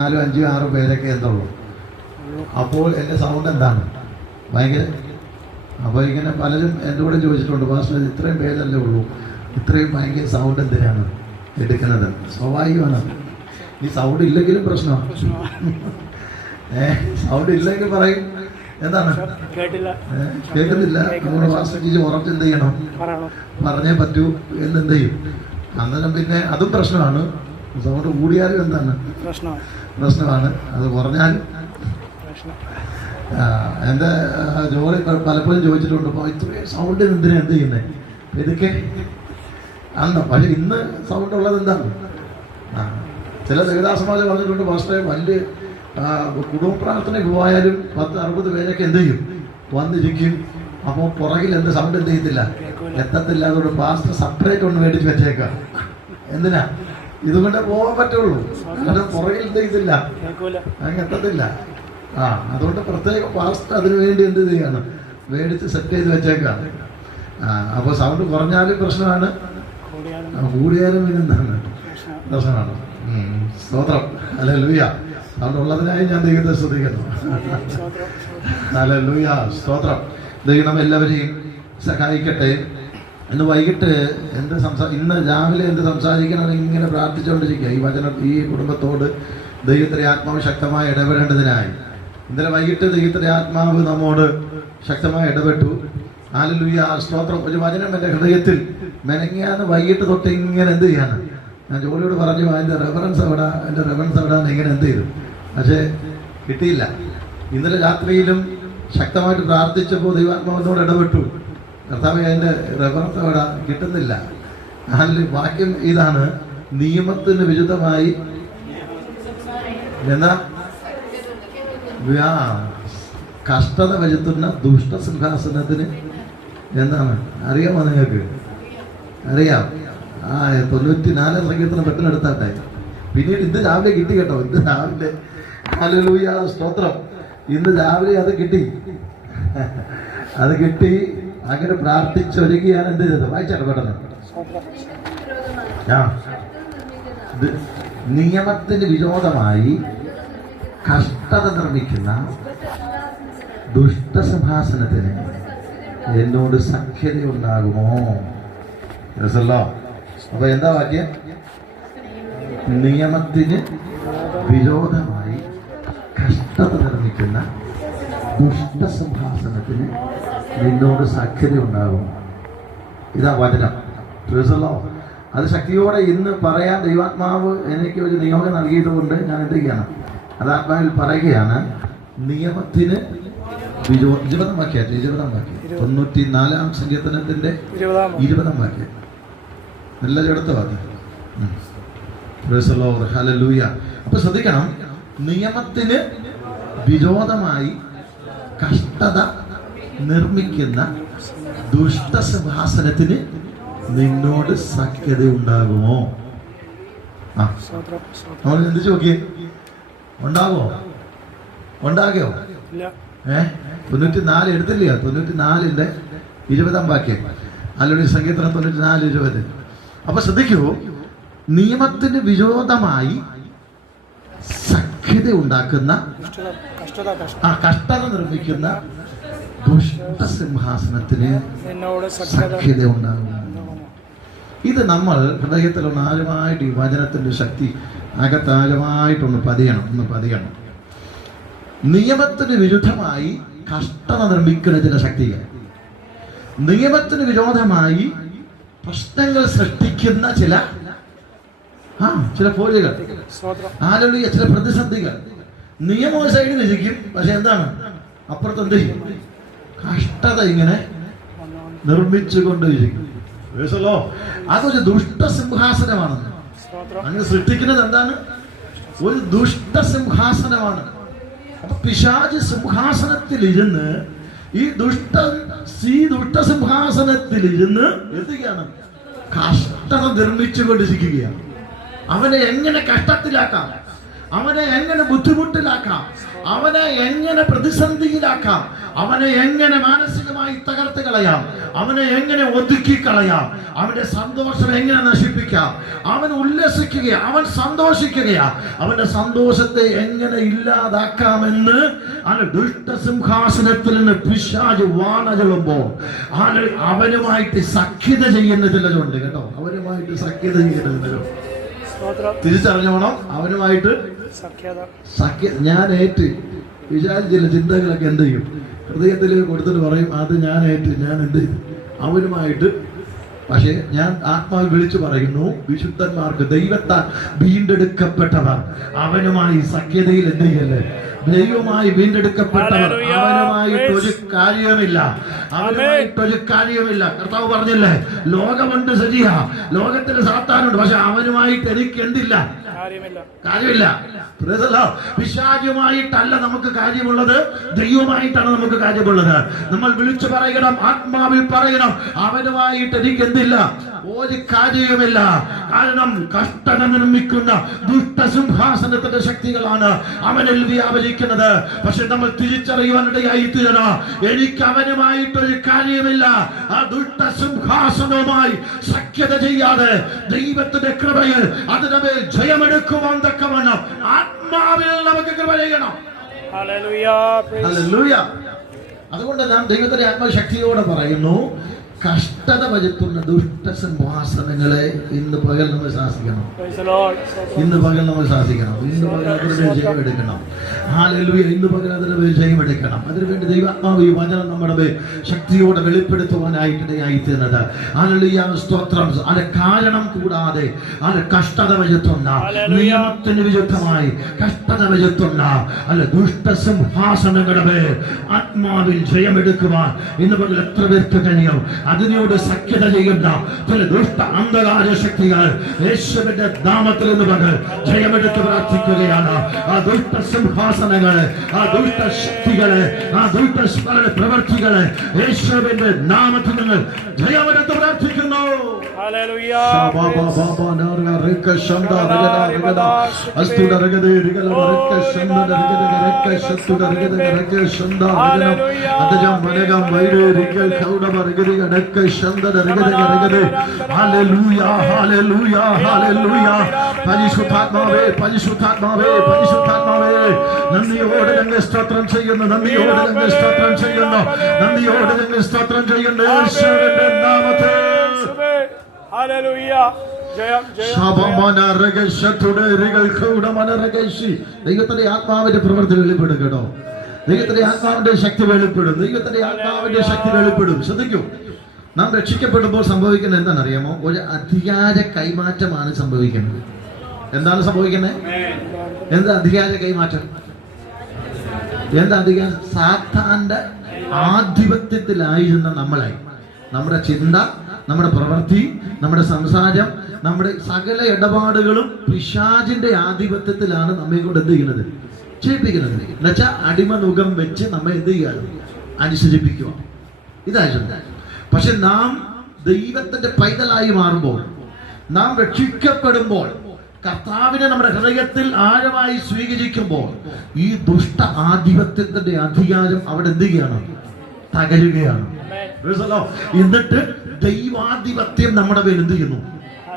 4, 5, 6 പേരൊക്കെ എന്തുള്ളൂ. അപ്പോൾ എൻ്റെ സൗണ്ട് എന്താണ് ഭയങ്കര. അപ്പോൾ ഇങ്ങനെ പലരും എൻ്റെ കൂടെ ചോദിച്ചിട്ടുണ്ട്, പാസ്റ്റർ ഇത്രയും പേരല്ലേ ഉള്ളൂ, ഇത്രയും ഭയങ്കര സൗണ്ട് എന്തിനാണ് എടുക്കുന്നത്? സ്വാഭാവികമാണ്. ഈ സൗണ്ട് ഇല്ലെങ്കിലും പ്രശ്നമാണ്. സൗണ്ട് ഇല്ലെങ്കിൽ പറയും എന്താണ് കേൾക്കുന്നില്ല, നമ്മുടെ പാസ്റ്റർ ഉറപ്പ് എന്ത് ചെയ്യണം, പറഞ്ഞേ പറ്റൂ എന്നെന്ത് ചെയ്യും. അന്നേരം പിന്നെ അതും പ്രശ്നമാണ്. സൗണ്ട് കൂടിയാലും എന്താണ് പ്രശ്നമാണ്, അത് കുറഞ്ഞാലും. എൻ്റെ ജോലി പലപ്പോഴും ചോദിച്ചിട്ടുണ്ട്, അപ്പോൾ ഇത്രയും സൗണ്ടിന് എന്തിനാ എന്ത് ചെയ്യുന്നത്, ഇതൊക്കെ ആണോ. പക്ഷെ ഇന്ന് സൗണ്ട് ഉള്ളത് എന്താണ്? ചില ദേവദാസന്മാർ പറഞ്ഞിട്ടുണ്ട്, പാസ്റ്ററെ വലിയ കുടുംബ പ്രാർത്ഥനയ്ക്ക് പോയാലും 10-60 പേരൊക്കെ എന്ത് ചെയ്യും, വന്നിരിക്കും. അപ്പോൾ പുറകിൽ എന്ത് സൗണ്ട് എന്ത് ചെയ്യത്തില്ല, എത്തത്തില്ല. അതുകൊണ്ട് പാസ്റ്റർ സെപ്പറേറ്റ് ഒന്ന് മേടിച്ച് വെച്ചേക്കാം. എന്തിനാ? ഇതുകൊണ്ടേ പോകാൻ പറ്റുള്ളൂ. കാരണം പുറകിൽ എന്ത് ചെയ്തില്ല, അങ്ങ് എത്തത്തില്ല. അതുകൊണ്ട് പ്രത്യേക പാസ്റ്റർ അതിനു വേണ്ടി എന്ത് ചെയ്യാണ്, മേടിച്ച് സെറ്റ് ചെയ്ത് വെച്ചേക്കാണ്. അപ്പോൾ സൗണ്ട് കുറഞ്ഞാലും പ്രശ്നമാണ്, കൂടിയാലും പിന്നെന്താണ് പ്രശ്നമാണ്. സ്തോത്രം, ഹല്ലേലൂയ. സൗണ്ട് ഉള്ളതിനായി ഞാൻ ദൈവത്തെ സ്തുതിക്കുന്നു. ഹല്ലേലൂയ, സ്തോത്രം. ദൈവം എല്ലാവരെയും സഹായിക്കട്ടെ. ഇന്ന് വൈകിട്ട് ഇന്ന് രാവിലെ എന്ത് സംസാരിക്കണം ഇങ്ങനെ പ്രാർത്ഥിച്ചുകൊണ്ടിരിക്കുക. ഈ വചനം ഈ കുടുംബത്തോട് ദൈവത്തിൻ്റെ ആത്മാവ് ശക്തമായി ഇടപെടേണ്ടതിനായി ഇന്നലെ വൈകിട്ട് ദൈവത്തിൻ്റെ ആത്മാവ് നമ്മോട് ശക്തമായി ഇടപെട്ടു. ഹല്ലേലൂയ, സ്തോത്രം. ഒരു വചനം എൻ്റെ ഹൃദയത്തിൽ മെനങ്ങിയാന്ന് വൈകിട്ട് തൊട്ട് ഇങ്ങനെ എന്ത് ചെയ്യാണ്. ഞാൻ ജോലിയോട് പറഞ്ഞു, എൻ്റെ റെഫറൻസ് എവിടെ ഇങ്ങനെ എന്ത് ചെയ്തു, പക്ഷേ കിട്ടിയില്ല. ഇന്നലെ രാത്രിയിലും ശക്തമായിട്ട് പ്രാർത്ഥിച്ചപ്പോൾ ദൈവാത്മാവിനോട് ഇടപെട്ടു, കർത്താവേ എൻ്റെ റെഫറൻസ് എവിടെ കിട്ടുന്നില്ല. അതിൽ വാക്യം ഇതാണ്, നിയമത്തിന് വിരുദ്ധമായി എന്താ കഷ്ടത വരുത്തുന്ന ദുഷ്ടസിംഹാസനത്തിന് എന്താണ് അറിയാമോ നിങ്ങൾക്ക്? അറിയാം. 94 സംഗീതത്തിന് പെട്ടെന്നെടുത്താട്ടെ. പിന്നീട് ഇന്ന് രാവിലെ കിട്ടി കേട്ടോ, ഇന്ന് രാവിലെ. ഹല്ലേലൂയ, സ്തോത്രം. ഇന്ന് രാവിലെ അത് കിട്ടി. അങ്ങനെ പ്രാർത്ഥിച്ചൊരുങ്ങിയാണ് എന്ത് ചെയ്തത്, വായിച്ചാണ് പെട്ടെന്ന്. നിയമത്തിന് വിരോധമായി കഷ്ടത നിർമ്മിക്കുന്ന ദുഷ്ടസിംഹാസനത്തിന് എന്നോട് സഖ്യത ഉണ്ടാകുമോ? രസല്ലോ. അപ്പൊ എന്താ വാക്യം? നിയമത്തിന് വിരോധമായി കഷ്ടത നിർമ്മിക്കുന്ന ദുഷ്ടസിംഹാസനത്തിന് നിന്നോട് സഖ്യത ഉണ്ടാകും. ഇതാ വചനം. രസല്ലോ. അത് ശക്തിയോടെ ഇന്ന് പറയാൻ ദൈവാത്മാവ് എനിക്ക് ഒരു നിയോഗം നൽകിയത് കൊണ്ട് ഞാൻ എന്ത് ചെയ്യണം, അത് ആത്മാവിൽ പറയുകയാണ്. നിയമത്തിന് 20 വാക്യം 94 സങ്കീർത്തനത്തിന്റെ 20 വാക്യം. നല്ല ചേർത്ത് വാക്യം. ഹല്ലേലൂയ. അപ്പൊ ശ്രദ്ധിക്കണം, നിയമത്തിന് വിരോധമായി കഷ്ടത നിർമ്മിക്കുന്ന ദുഷ്ടസിംഹാസനത്തിന് നിന്നോട് സഖ്യത ഉണ്ടാകുമോ? നമ്മൾ ചിന്തിച്ചു നോക്കിയേ, ഉണ്ടാകുമോ? 94 എടുത്തില്ലയോ? 94ന്റെ 20 വാക്യം. അല്ലെങ്കിൽ സങ്കീർത്തനം 94:20. അപ്പൊ ശ്രദ്ധിക്കൂ, നിയമത്തിന് വിരോധമായി സഖ്യത ഉണ്ടാക്കുന്ന കഷ്ടത നിർമ്മിക്കുന്ന ദുഷ്ടസിംഹാസനത്തിന് സഖ്യത ഉണ്ടാകും. ഇത് നമ്മൾ ഹൃദയത്തിലൊന്ന് ആഴമായിട്ട് ഈ വചനത്തിന്റെ ശക്തി അകത്താഴമായിട്ടൊന്ന് പതിയണം. നിയമത്തിന് വിരുദ്ധമായി കഷ്ടത നിർമ്മിക്കുന്ന ചില ശക്തികൾ, നിയമത്തിന് വിരോധമായി പ്രശ്നങ്ങൾ സൃഷ്ടിക്കുന്ന ചില പോരുകൾ, ഹല്ലേലൂയ, ചില പ്രതിസന്ധികൾ. നിയമം സൈഡിൽ ഇരിക്കും, പക്ഷെ എന്താണ് അപ്പുറത്ത് എന്ത് ചെയ്യും, കഷ്ടത ഇങ്ങനെ നിർമ്മിച്ചുകൊണ്ടിരിക്കും. അതൊരു ദുഷ്ടസിംഹാസനമാണ്. അങ്ങനെ സൃഷ്ടിക്കുന്നത് എന്താണ്? ഒരു ദുഷ്ടസിംഹാസനമാണ്. അപ്പൊ പിശാച് സിംഹാസനത്തിലിരുന്ന് ഈ ദുഷ്ടസിംഹാസനത്തിലിരുന്ന് എന്ത് ചെയ്യാണ്, കഷ്ടത നിർമ്മിച്ചുകൊണ്ടിരിക്കുകയാണ്. അവനെ എങ്ങനെ കഷ്ടത്തിലാക്കാം, അവനെ എങ്ങനെ ബുദ്ധിമുട്ടിലാക്കാം, അവനെ എങ്ങനെ പ്രതിസന്ധിയിലാക്കാം, അവനെ എങ്ങനെ മാനസികമായി പൂർണ്ണമായി തകർത്ത് കളയാം, അവനെ എങ്ങനെ ഒതുക്കി കളയാം, അവന്റെ സന്തോഷം എങ്ങനെ നശിപ്പിക്കാം, അവൻ ഉല്ലസിക്കുകയാ, അവൻ സന്തോഷിക്കുകയാ, അവന്റെ സന്തോഷത്തെ എങ്ങനെ ഇല്ലാതാക്കാമെന്ന് ദുഷ്ടസിംഹാസനത്തിൽ നിന്ന് പിശാച് വാണചളുമ്പോ അവനുമായിട്ട് സഖ്യത ചെയ്യുന്ന ചിലരുണ്ട് കേട്ടോ. അവനുമായിട്ട് സഖ്യത ചെയ്യുന്ന ചിലരും തിരിച്ചറിഞ്ഞോണം. അവനുമായിട്ട് ഞാൻ ഏറ്റ് വിചാരിച്ചില്ല ചിന്തകളൊക്കെ എന്ത് ചെയ്യും, ഹൃദയത്തിൽ കൊടുത്തിട്ട് പറയും അത് ഞാൻ ഏറ്റ്, ഞാൻ എന്ത് ചെയ്യും അവനുമായിട്ട്. പക്ഷെ ഞാൻ ആത്മാവ് വിളിച്ചു പറയുന്നു, വിശുദ്ധന്മാർക്ക് ദൈവത്താൽ വീണ്ടെടുക്കപ്പെട്ടവർ അവനുമായി സഖ്യതയിൽ എന്ത് ചെയ്യല്ലേ, ദൈവമായി വീണ്ടെടുക്കപ്പെട്ടവർ അവനുമായിട്ടൊരു കാര്യമില്ല, അവനുമായിട്ടൊരു കാര്യമില്ല. കർത്താവ് പറഞ്ഞില്ലേ, ലോകമുണ്ട് ശരിയ, ലോകത്തിന് സാത്താനുണ്ട്, പക്ഷെ അവനുമായിട്ട് എനിക്ക് എന്തില്ല, കാര്യമില്ല. പിശാചുമായിട്ടല്ല നമുക്ക് കാര്യമുള്ളത്, ദൈവമായിട്ടാണ് നമുക്ക് കാര്യമുള്ളത്. നമ്മൾ വിളിച്ചു പറയണം, ആത്മാവിൽ പറയണം, അവനുമായിട്ട് എനിക്ക് എന്തില്ല, ഒരു കാര്യവുമില്ല. കാരണം കഷ്ടത നിർമ്മിക്കുന്ന ദുഷ്ടസിംഹാസനത്തിന്റെ ശക്തികളാണ് അവനിൽ വ്യാപരിക്കുന്നത്. പക്ഷെ നമ്മൾ തിരിച്ചറിയുവാനിടയായി തീരണം, എനിക്ക് അവനുമായിട്ടൊരു കാര്യമില്ല. ആ ദുഷ്ടസിംഹാസനവുമായി സഖ്യത ചെയ്യാതെ ദൈവത്തിന്റെ കൃപയിൽ അതിനെ ജയമെടുക്കുവാൻ തക്കവണ്ണം ആത്മാവിൽ നമുക്ക് കൃപ ചെയ്യണം. ഹല്ലേലൂയ. അതുകൊണ്ട് നാം ദൈവത്തിന്റെ ആത്മശക്തിയോടെ പറയുന്നു, കഷ്ടത വരുത്തുന്ന ദുഷ്ടസിംഹാസനങ്ങളെ ഇന്ന് പകൽ നമ്മൾ ശാസിക്കണം, ഇന്ന് പകൽ നമ്മൾ ശാസിക്കണം, ഇന്ന് പകൽ അതിന് വിജയം എടുക്കണം. ഹല്ലേലൂയ. ഇന്ന് പകൽ അതിന് വിജയം എടുക്കണം. അതിനുവേണ്ടി ദൈവാത്മാവ് ഈ വചനം നമ്മുടെ ശക്തിയോടെ വെളിപ്പെടുത്തുവാനായിട്ടിടയായി തീർന്നത്. ഹല്ലേലൂയ, സ്തോത്രം. അത് കാരണം കൂടാതെ അത് കഷ്ടത വരുത്തുന്ന, നിയമത്തിന് വിരുദ്ധമായി കഷ്ടത വരുത്തുന്ന അല്ല ദുഷ്ടസിംഹാസനങ്ങളുടെ ആത്മാവിൽ ജയമെടുക്കുവാൻ ഇന്ന് പകൽ എത്ര പേർക്ക് കഴിയും? അതിനോട് സഖ്യത ചെയ്യുന്ന ചില ദുഷ്ട അന്ധകാര ശക്തികൾ യേശുവിന്റെ നാമത്തിൽ നിന്ന് പകൽ ജയമെടുത്ത് പ്രാർത്ഥിക്കുകയാണ്. ആ ദുഷ്ട സിംഹാസനങ്ങളെ, ആ ദുഷ്ട ശക്തികളെ, ആ ദുഷ്ട പ്രവർത്തികളെ യേശുവിന്റെ നാമത്തിൽ നിന്ന് ജയമെടുത്ത് പ്രാർത്ഥിക്കുന്നു. പരിശുദ്ധാത്മാവേ, പരിശുദ്ധാത്മാവേ, പരിശുദ്ധാത്മാവേ, നന്ദിയോടെ ഞങ്ങൾ സ്തോത്രം ചെയ്യുന്നു, നന്ദിയോടെ ഞങ്ങൾ സ്തോത്രം ചെയ്യുന്നു, നന്ദിയോടെ ഞങ്ങൾ സ്തോത്രം ചെയ്യുന്നു യേശുവിന്റെ നാമത്തിൽ. ദൈവത്തിന്റെ ആത്മാവിന്റെ പ്രവൃത്തി വെളിപ്പെടും കേട്ടോ. ദൈവത്തിന്റെ ആത്മാവിന്റെ ശക്തി വെളിപ്പെടും, ദൈവത്തിന്റെ ആത്മാവിന്റെ ശക്തി വെളിപ്പെടും. ശ്രദ്ധിക്കൂ, നാം രക്ഷിക്കപ്പെടുമ്പോൾ സംഭവിക്കുന്നത് എന്താണെന്നറിയാമോ? ഒരു അധികാര കൈമാറ്റമാണ് സംഭവിക്കുന്നത്. എന്താണ് സംഭവിക്കുന്നത്? എന്താ അധികാര കൈമാറ്റം? എന്താ അധികാരം? സാത്താന്റെ ആധിപത്യത്തിലായിരുന്ന നമ്മളെ, നമ്മുടെ ചിന്ത, നമ്മുടെ പ്രവൃത്തി, നമ്മുടെ സംസാരം, നമ്മുടെ സകല ഇടപാടുകളും പിശാചിന്റെ ആധിപത്യത്തിലാണ് നമ്മെ കൊണ്ട് എന്ത് ചെയ്യുന്നത്? ചെയ്യിപ്പിക്കുന്നത്. എന്നുവെച്ചാൽ അടിമനുഖം വെച്ച് നമ്മെ എന്ത് ചെയ്യുക? അനുസരിപ്പിക്കുക. ഇതായിരുന്നു. പക്ഷെ നാം ദൈവത്തിന്റെ പൈതലായി മാറുമ്പോൾ, നാം രക്ഷിക്കപ്പെടുമ്പോൾ, കർത്താവിനെ നമ്മുടെ ഹൃദയത്തിൽ ആഴമായി സ്വീകരിക്കുമ്പോൾ ഈ ദുഷ്ട ആധിപത്യത്തിന്റെ അധികാരം അവിടെ എന്ത് ചെയ്യുകയാണ്? തകരുകയാണ്. എന്നിട്ട് ദൈവാധിപത്യം നമ്മുടെ മേൽ എന്ത് ചെയ്യുന്നു?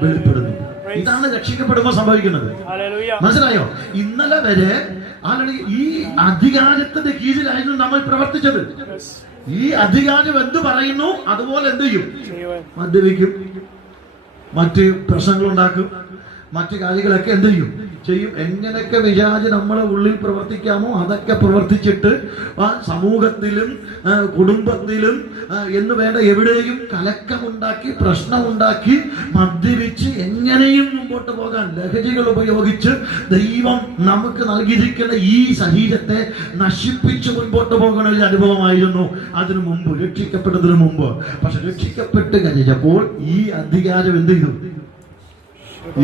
വെളിപ്പെടുന്നു. ഇതാണ് രക്ഷിക്കപ്പെടുമ്പോൾ സംഭവിക്കുന്നത്. മനസ്സിലായോ? ഇന്നലെ വരെ ഈ അധികാരത്തിന്റെ കീഴിലായിരുന്നു നമ്മൾ പ്രവർത്തിച്ചത്. ഈ അധികാരം എന്ത് പറയുന്നു അതുപോലെ എന്ത് ചെയ്യും? മദ്യപിക്കും, മറ്റ് പ്രശ്നങ്ങളുണ്ടാക്കും, മറ്റു കാര്യങ്ങളൊക്കെ എന്ത് ചെയ്യും? എങ്ങനെയൊക്കെ വിചാരിച്ച് നമ്മളെ ഉള്ളിൽ പ്രവർത്തിക്കാമോ അതൊക്കെ പ്രവർത്തിച്ചിട്ട് സമൂഹത്തിലും കുടുംബത്തിലും എന്ന് വേണ്ട എവിടെയും കലക്കമുണ്ടാക്കി, പ്രശ്നമുണ്ടാക്കി, മദ്യപിച്ച് എങ്ങനെയും മുമ്പോട്ട് പോകാൻ ലഹരികൾ ഉപയോഗിച്ച് ദൈവം നമുക്ക് നൽകിയിരിക്കുന്ന ഈ ശരീരത്തെ നശിപ്പിച്ച് മുൻപോട്ട് പോകുന്ന ഒരു അനുഭവമായിരുന്നു അതിനു മുമ്പ്, രക്ഷിക്കപ്പെട്ടതിന് മുമ്പ്. പക്ഷെ രക്ഷിക്കപ്പെട്ട് കഴിഞ്ഞപ്പോൾ ഈ അധികാരം എന്ത് ചെയ്തു?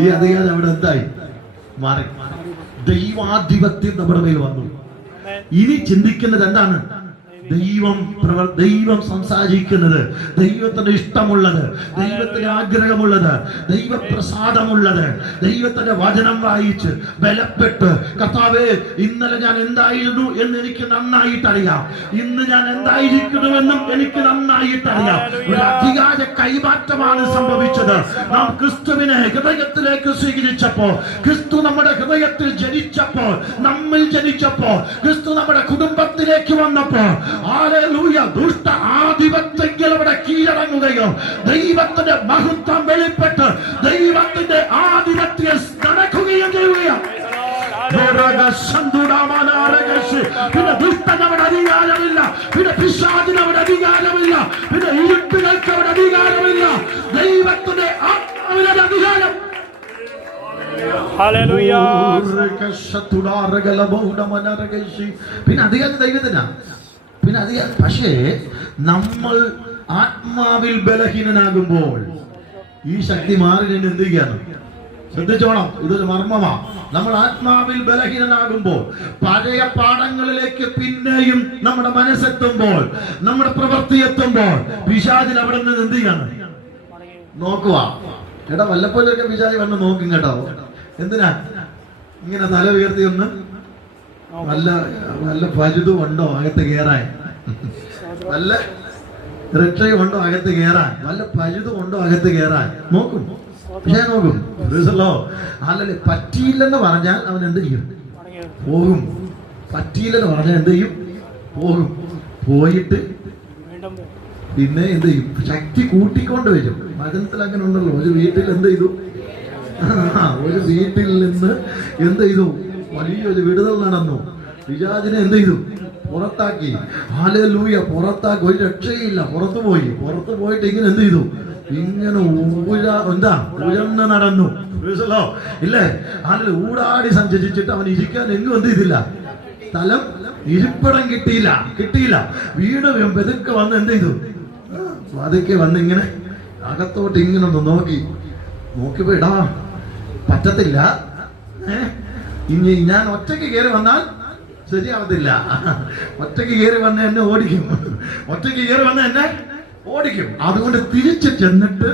ഈ അധികാരം അവിടെ എന്തായി? മാറി. ദൈവാധിപത്യം നമ്മുടെ മേൽ വന്നു. ഇനി ചിന്തിക്കുന്നത് എന്താണ്? ദൈവം സംസാരിക്കുന്നത്, ദൈവത്തിന് ഇഷ്ടമുള്ളത്, ദൈവത്തിന് ആഗ്രഹമുള്ളത്, ദൈവപ്രസാദമുള്ളത്, ദൈവത്തിന്റെ വചനം വായിച്ച് ബലപ്പെട്ട്, കർത്താവേ ഇന്നലെ ഞാൻ എന്തായിരുന്നു എന്ന് എനിക്ക് നന്നായിട്ടറിയാം, ഇന്ന് ഞാൻ എന്തായിരിക്കണമെന്നും എനിക്ക് നന്നായിട്ടറിയാം. ഒരു അധികാര കൈമാറ്റമാണ് സംഭവിച്ചത്. നാം ക്രിസ്തുവിനെ ഹൃദയത്തിലേക്ക് സ്വീകരിച്ചപ്പോൾ, ക്രിസ്തു നമ്മുടെ ഹൃദയത്തിൽ ജനിച്ചപ്പോൾ, നമ്മിൽ ജനിച്ചപ്പോൾ, ക്രിസ്തു നമ്മുടെ കുടുംബത്തിലേക്ക് വന്നപ്പോൾ, ഹല്ലേലൂയ, ദുഷ്ട ആധിപത്യങ്ങൾ അവിടെ കീഴടങ്ങുകയോ, ദൈവത്തിന്റെ മഹത്വം വെളിപ്പെട്ട് ദൈവത്തിന്റെ ആധിപത്യം നടക്കുകയും ചെയ്യുകയാണ്. പിന്നെ ദുഷ്ടനവിടെ അധികാരമില്ല, പിന്നെ പിശാചിനവിടെ അധികാരമില്ല, പിന്നെ ഇരുട്ടുകൾക്ക് അവിടെ അധികാരമില്ല. ദൈവത്തിന്റെ ആത്മാവിന്റെ അധികാരം. പിന്നെ അധികാരം ദൈവത്തിനാ. പിന്നെ അധികാരം. പക്ഷേ നമ്മൾ ആത്മാവിൽ ബലഹീനനാകുമ്പോൾ ഈ ശക്തി മാറി നിന്ന് എന്ത് ചെയ്യാണ്? ശ്രദ്ധിച്ചോണം, ഇതൊരു മർമ്മമാ. നമ്മൾ ആത്മാവിൽ ബലഹീനനാകുമ്പോൾ, പഴയ പാഠങ്ങളിലേക്ക് പിന്നെയും നമ്മുടെ മനസ്സെത്തുമ്പോൾ, നമ്മുടെ പ്രവൃത്തി എത്തുമ്പോൾ, പിശാചിന് അവിടെ നിന്ന് എന്ത് ചെയ്യാണ്? നോക്കുക. എടാ വല്ലപ്പോഴൊക്കെ പിശാചി വന്ന് നോക്കും കേട്ടോ. എന്തിനാ ഇങ്ങനെ തല ഉയർത്തി ഒന്ന് വല്ല പരുതും ഉണ്ടോ അകത്ത് കയറാൻ, വല്ല റിട്ടയും ഉണ്ടോ അകത്ത് കയറാൻ, വല്ല പരുതും ഉണ്ടോ അകത്ത് കയറാൻ നോക്കും. പക്ഷേ നോക്കും. അല്ലല്ലേ, പറ്റിയില്ലെന്ന് പറഞ്ഞാൽ അവൻ എന്ത് ചെയ്യും? പോകും. പറ്റിയില്ലെന്ന് പറഞ്ഞാൽ എന്ത് ചെയ്യും? പോകും. പോയിട്ട് പിന്നെ എന്ത് ചെയ്യും? ശക്തി കൂട്ടിക്കൊണ്ട് വരും. വചനത്തിൽ അങ്ങനെ ഉണ്ടല്ലോ. ഒരു വീട്ടിൽ എന്ത് ചെയ്തു? ഒരു വീട്ടിൽ നിന്ന് എന്ത് ചെയ്തു? വലിയൊരു വിടുതൽ നടന്നു. പിശാചിനെ എന്ത് ചെയ്തു? പുറത്താക്കി. ഹല്ലേലൂയ, പുറത്താക്കി. ഒരു രക്ഷയില്ല. പുറത്തു പോയിട്ട് ഇങ്ങനെ എന്ത് ചെയ്തു? ഇങ്ങനെ ഉയർന്ന് നടന്നു. ഇല്ലേ? അതിൽ ഊടാടി സഞ്ചരിച്ചിട്ട് അവൻ ഇരിക്കാൻ എങ്ങും എന്ത് ചെയ്തില്ല? സ്ഥലം, ഇരിപ്പിടം കിട്ടിയില്ല. വീട് പെതുക്കെ വന്ന് എന്ത് ചെയ്തു? അതൊക്കെ വന്ന് ഇങ്ങനെ അകത്തോട്ട് ഇങ്ങനെ ഒന്ന് നോക്കിപ്പോ ഇടാ പറ്റത്തില്ല. ഇനി ഞാൻ ഒറ്റയ്ക്ക് കയറി വന്നാൽ ശരിയാവത്തില്ല. ഒറ്റയ്ക്ക് കയറി വന്ന് എന്നെ ഓടിക്കും. അതുകൊണ്ട് തിരിച്ചു ചെന്നിട്ട്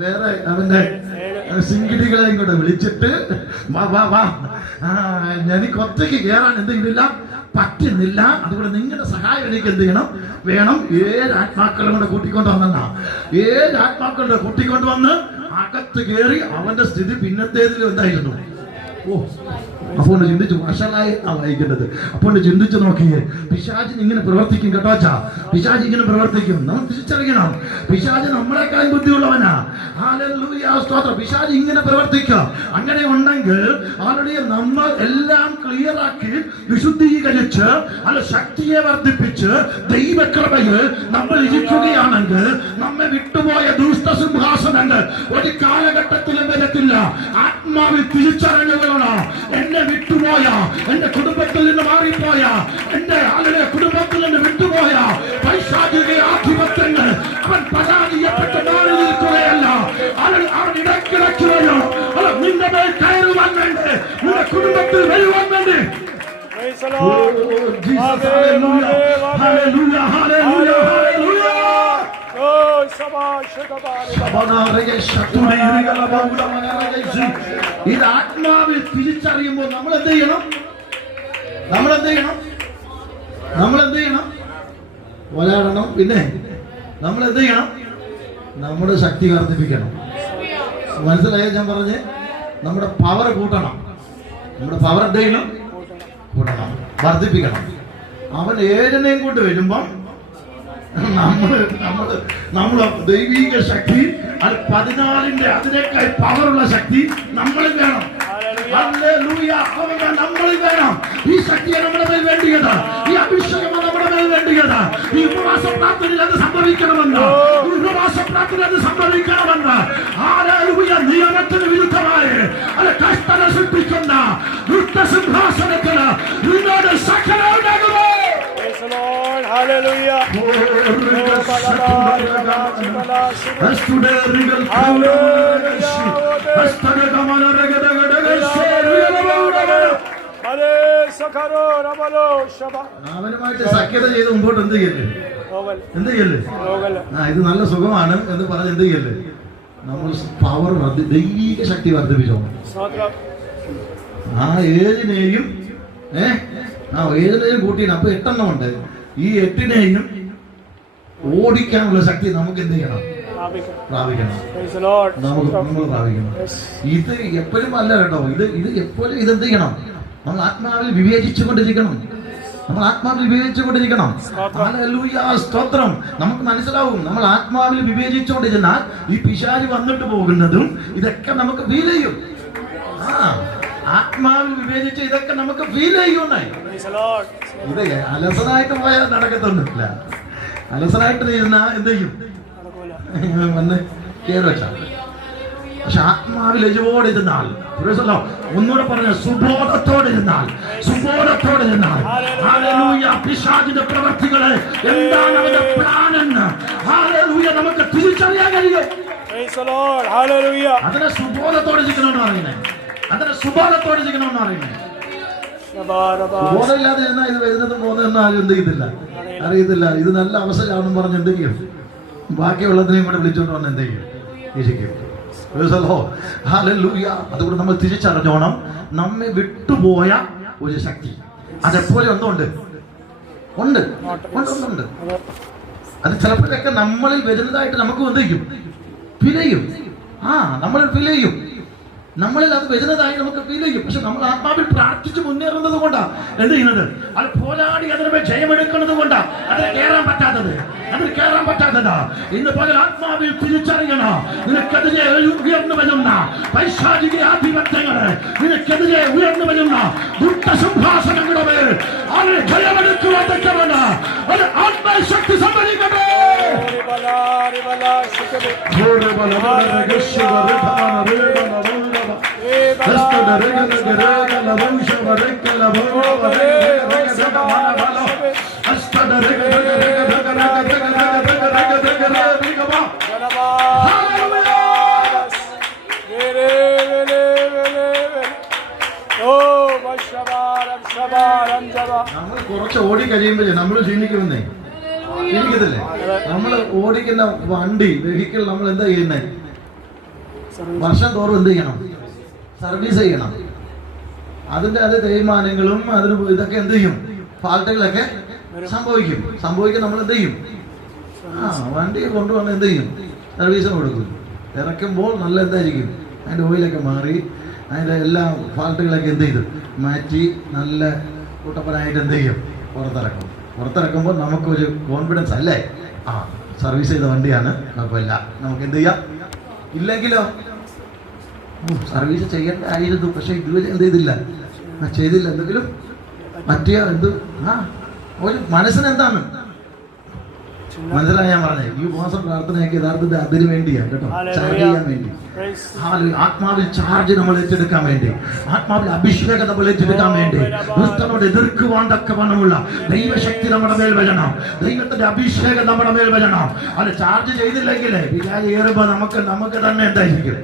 വേറെ അവന്റെ സിങ്കിടികളെയും കൂടെ വിളിച്ചിട്ട് വാ എനിക്ക് ഒറ്റയ്ക്ക് കയറാൻ എന്ത് ചെയ്യുന്നില്ല, പറ്റുന്നില്ല. അതുകൊണ്ട് നിങ്ങളുടെ സഹായം എനിക്ക് എന്ത് ചെയ്യണം? വേണം. 7 ആത്മാക്കളും കൂടെ കൂട്ടിക്കൊണ്ട് വന്ന് അകത്ത് കയറി അവന്റെ സ്ഥിതി പിന്നത്തേതിലും എന്തായിരുന്നു? അപ്പോൾ ചിന്തിച്ചു, വഷളായി വായിക്കേണ്ടത്. അപ്പോൾ ചിന്തിച്ചു നോക്കിയേ, പിശാചിന് ഇങ്ങനെ പ്രവർത്തിക്കും കേട്ടോ. പിശാച് ഇങ്ങനെ പ്രവർത്തിക്കും. നമ്മൾ തിരിച്ചറിയണം, പിശാച് നമ്മളെക്കാൾ ബുദ്ധിയുള്ളവനാ. ഹല്ലേലൂയ, സ്തോത്രം. പിശാച് ഇങ്ങനെ പ്രവർത്തിക്കാം. അങ്ങനെ ഉണ്ടെങ്കിൽ ആളുടെ നമ്മൾ എല്ലാം ക്ലിയർ ആക്കി വിശുദ്ധീകരിച്ച് ശക്തിയെ വർദ്ധിപ്പിച്ച് ദൈവകൃപയിൽ നമ്മൾ ഇരിക്കുകയാണെങ്കിൽ നമ്മെ വിട്ടുപോയ ദുഷ്ടസിംഹാസനങ്ങൾ ഒരു കാലഘട്ടത്തിലും വരത്തില്ല. ആത്മാവിൽ തിരിച്ചറിഞ്ഞുകൊള്ളണം. എന്നെ വിട്ടുപോയ, എന്റെ കുടുംബത്തിൽ നിന്ന് മാറിപ്പോയ, എന്റെ കുടുംബത്തിൽ നിന്ന് വിട്ടുപോയ പൈശാചിക ആധിപത്യങ്ങൾ അവൻ പരാജയപ്പെട്ട് മാറി നിൽക്കുകയല്ല. അവൻ ഇടയ്ക്കിടയ്ക്ക് വരും. നിന്റെ മേൽ കയറുവാൻ വേണ്ടി, നിന്റെ കുടുംബത്തിൽ വരുവാൻ വേണ്ടി. ഇത് ആത്മാവിൽ തിരിച്ചറിയുമ്പോൾ നമ്മൾ എന്ത് ചെയ്യണം? പോരാടണം. പിന്നെ നമ്മൾ എന്ത് ചെയ്യണം? നമ്മുടെ ശക്തി വർദ്ധിപ്പിക്കണം. മനസ്സിലായോ ഞാൻ പറഞ്ഞ്? നമ്മുടെ പവർ കൂട്ടണം. നമ്മുടെ പവർ എന്ത് ചെയ്യണം? കൂട്ടണം, വർദ്ധിപ്പിക്കണം. അവൻ 7നെയും കൊണ്ട് വരുമ്പം നമ്മള് ദൈവീക ശക്തി, അത് 14ന്റെ അതിനേക്കാൾ പവറുള്ള ശക്തി നമ്മളിൽ വേണം. ഹല്ലേലൂയ, നമ്മളിൽ വേണം. ഈ ശക്തിയെ നമ്മുടെ മേൽ വേണ്ടിയത്, ഈ അഭിഷേകം നമ്മുടെ മേൽ വേണ്ടിയത്. ഈ ഉപവാസ പ്രാർത്ഥനയിൽ അത് സംഭവിക്കണമെന്ന്, ഹല്ലേലൂയ, നിയമത്തിന് വിരുദ്ധമായി കഷ്ടത സൃഷ്ടിക്കുന്ന ദുഷ്ടസിംഹാസനത്തിന് നിന്നോട് സകല ഉണ്ടാകുമോ? Hallelujah. അവനുമായിട്ട് സഖ്യത ചെയ്ത് മുമ്പോട്ട് എന്ത് ചെയ്യല്ലേ? എന്ത് ചെയ്യല്ലേ? ഇത് നല്ല സുഖമാണ് എന്ന് പറഞ്ഞ് എന്ത് ചെയ്യല്ലേ? നമ്മൾ പവർ ദൈവിക ശക്തി വർദ്ധിപ്പിച്ചോ. ആ ഏഴിനെയും കൂട്ടിയാണ്. അപ്പൊ 8 ഉണ്ട്. ഈ 8 ഓടിക്കാനുള്ള ശക്തി നമുക്ക് എന്ത് ചെയ്യണം? പ്രാപിക്കണം. നമ്മൾ പ്രാപിക്കണം. ഇത് എപ്പോഴും അല്ല കേട്ടോ. ഇത് എപ്പോഴും ഇതെന്ത് ചെയ്യണം? നമ്മൾ ആത്മാവിൽ വിവേചിച്ചുകൊണ്ടിരിക്കണം. നമ്മൾ ആത്മാവിൽ വിവേചിച്ചുകൊണ്ടിരിക്കണം. ഹല്ലേലൂയ, സ്തോത്രം. നമുക്ക് മനസ്സിലാവും നമ്മൾ ആത്മാവിൽ വിവേചിച്ചുകൊണ്ടിരുന്നാൽ ഈ പിശാച് വന്നിട്ട് പോകുന്നതും ഇതൊക്കെ നമുക്ക് ഫീൽ ചെയ്യും. ആത്മാവിൽ വിവേചിച്ച് ഇതൊക്കെ നമുക്ക് ഫീൽ ചെയ്യുന്നേ. ഇത് അലസനായിട്ട് പോയാൽ നടക്കത്തൊന്നുമില്ല. അലസനായിട്ട് ഇരുന്നാ എന്ത് ചെയ്യും? വന്ന് കയറി വെച്ചാൽ. പക്ഷെ ആത്മാവിൽ എജുവോടിരുന്നാൽ, ഒന്നുകൂടെ പറഞ്ഞ സുബോധത്തോടിരുന്നാൽ, പിശാചിന്റെ പ്രവൃത്തികളെ എന്താണ് അവന്റെ പ്ലാൻ എന്ന് നമുക്ക് തിരിച്ചറിയാൻ കഴിയും. അതിനെ സുബോധത്തോടെ ചെയ്യണമെന്ന് പറയുന്നത്. ബോധമില്ലാതെ ഇരുന്നാൽ ഇത് വരുന്നതും പോകുന്നതെന്നും ആരും എന്ത് ചെയ്തില്ല, അറിയത്തില്ല. ഇത് നല്ല അവസരമാണെന്ന് പറഞ്ഞ് എന്ത് ചെയ്യും? ബാക്കിയുള്ളതിനെയും കൂടെ വിളിച്ചുകൊണ്ട് വന്ന് എന്ത് ചെയ്യും? ഇരിക്കും. അതുകൊണ്ട് നമ്മൾ തിരിച്ചറിഞ്ഞോണം, നമ്മെ വിട്ടുപോയ ഒരു ശക്തി അതെപ്പോലെ ഒന്നുണ്ട്. അത് ചിലപ്പോഴൊക്കെ നമ്മളിൽ വരുന്നതായിട്ട് നമുക്ക് എന്ത് ചെയ്യും? ഫീൽ ചെയ്യും. നമ്മളിൽ അത് വരുന്നതായി നമുക്ക് ഫീൽ ചെയ്യും. പക്ഷെ നമ്മൾ ആത്മാവിൽ പ്രാർത്ഥിച്ച് മുന്നേറുന്നത് കൊണ്ടാ എന്ത് ചെയ്യുന്നത്? അത് പോരാടി അതിനെ ജയമെടുക്കുന്നത് കൊണ്ടാ അതിന് കയറാൻ പറ്റാത്തതാ. ഇന്ന് പല ആത്മാവിൽ തിരിച്ചറിയണം. നിനക്കെതിരെ ഉയർന്നു വരുന്ന പൈശാചിക ആധിപത്യങ്ങളെ, നിനക്കെതിരെ ഉയർന്നു വരുന്ന ദുഷ്ടസിംഹാസനങ്ങളുടെ മേൽ അത് ജയമെടുക്കുവാൻ തക്കവണ്ണം അത് ആത്മശക്തി സംഭരിക്കട്ടെ. നമ്മൾ കുറച്ച് ഓടി കഴിയുമ്പോഴേ നമ്മൾ ക്ഷീണിക്കുമെന്നേ. ക്ഷീണിക്കത്തില്ലേ? നമ്മൾ ഓടിക്കുന്ന വെഹിക്കിൾ നമ്മൾ എന്താ ചെയ്യുന്നേ? വർഷം തോറും എന്ത് ചെയ്യണം? സർവീസ് ചെയ്യണം. അതിന്റെ തേയ്മാനങ്ങളും അതിന് ഇതൊക്കെ എന്ത് ചെയ്യും? ഫാൾട്ടുകളൊക്കെ സംഭവിക്കും. നമ്മൾ എന്ത് ചെയ്യും? വണ്ടി കൊണ്ടുവന്ന് എന്ത് ചെയ്യും? സർവീസിന് കൊടുക്കും. ഇറക്കുമ്പോൾ നല്ല എന്തായിരിക്കും? അതിന്റെ ഓയിലൊക്കെ മാറി അതിന്റെ എല്ലാ ഫാൾട്ടുകളൊക്കെ എന്ത് ചെയ്തു മാറ്റി നല്ല കൂട്ടപ്പനായിട്ട് എന്ത് ചെയ്യും? പുറത്തിറക്കുമ്പോൾ നമുക്കൊരു കോൺഫിഡൻസ് അല്ലേ? സർവീസ് ചെയ്ത വണ്ടിയാണ്, കുഴപ്പമില്ല, നമുക്ക് എന്ത് ചെയ്യാം. ഇല്ലെങ്കിലോ സർവീസ് ചെയ്യേണ്ടായിരുന്നു, പക്ഷെ ഇതുവരെ എന്ത് ചെയ്തില്ല, എന്തെങ്കിലും മറ്റേ ഒരു മനസ്സിന് എന്താണ് മനസ്സിലായി? ഞാൻ പറഞ്ഞേ, ഈ ഉപവാസം പ്രാർത്ഥനയൊക്കെ യഥാർത്ഥത്തിൽ അതിനു വേണ്ടിയാണ് കേട്ടോ, ചാർജ് ചെയ്യാൻ വേണ്ടി. ആത്മാവിൽ ചാർജ് നമ്മൾ ഏറ്റെടുക്കാൻ വേണ്ടി, ആത്മാവിൽ അഭിഷേകം നമ്മൾ ഏറ്റെടുക്കാൻ വേണ്ടി, ക്രിസ്തുവിനോട് എതിർക്കുവാൻ തക്കവണ്ണമുള്ള ദൈവശക്തി നമ്മുടെ മേൽ വരണം, ദൈവത്തിന്റെ അഭിഷേകം നമ്മുടെ മേൽ വരണം. അത് ചാർജ് ചെയ്തില്ലെങ്കിലേ വിചാരം ഏറുമ്പോ നമുക്ക് തന്നെ എന്തായിരിക്കും?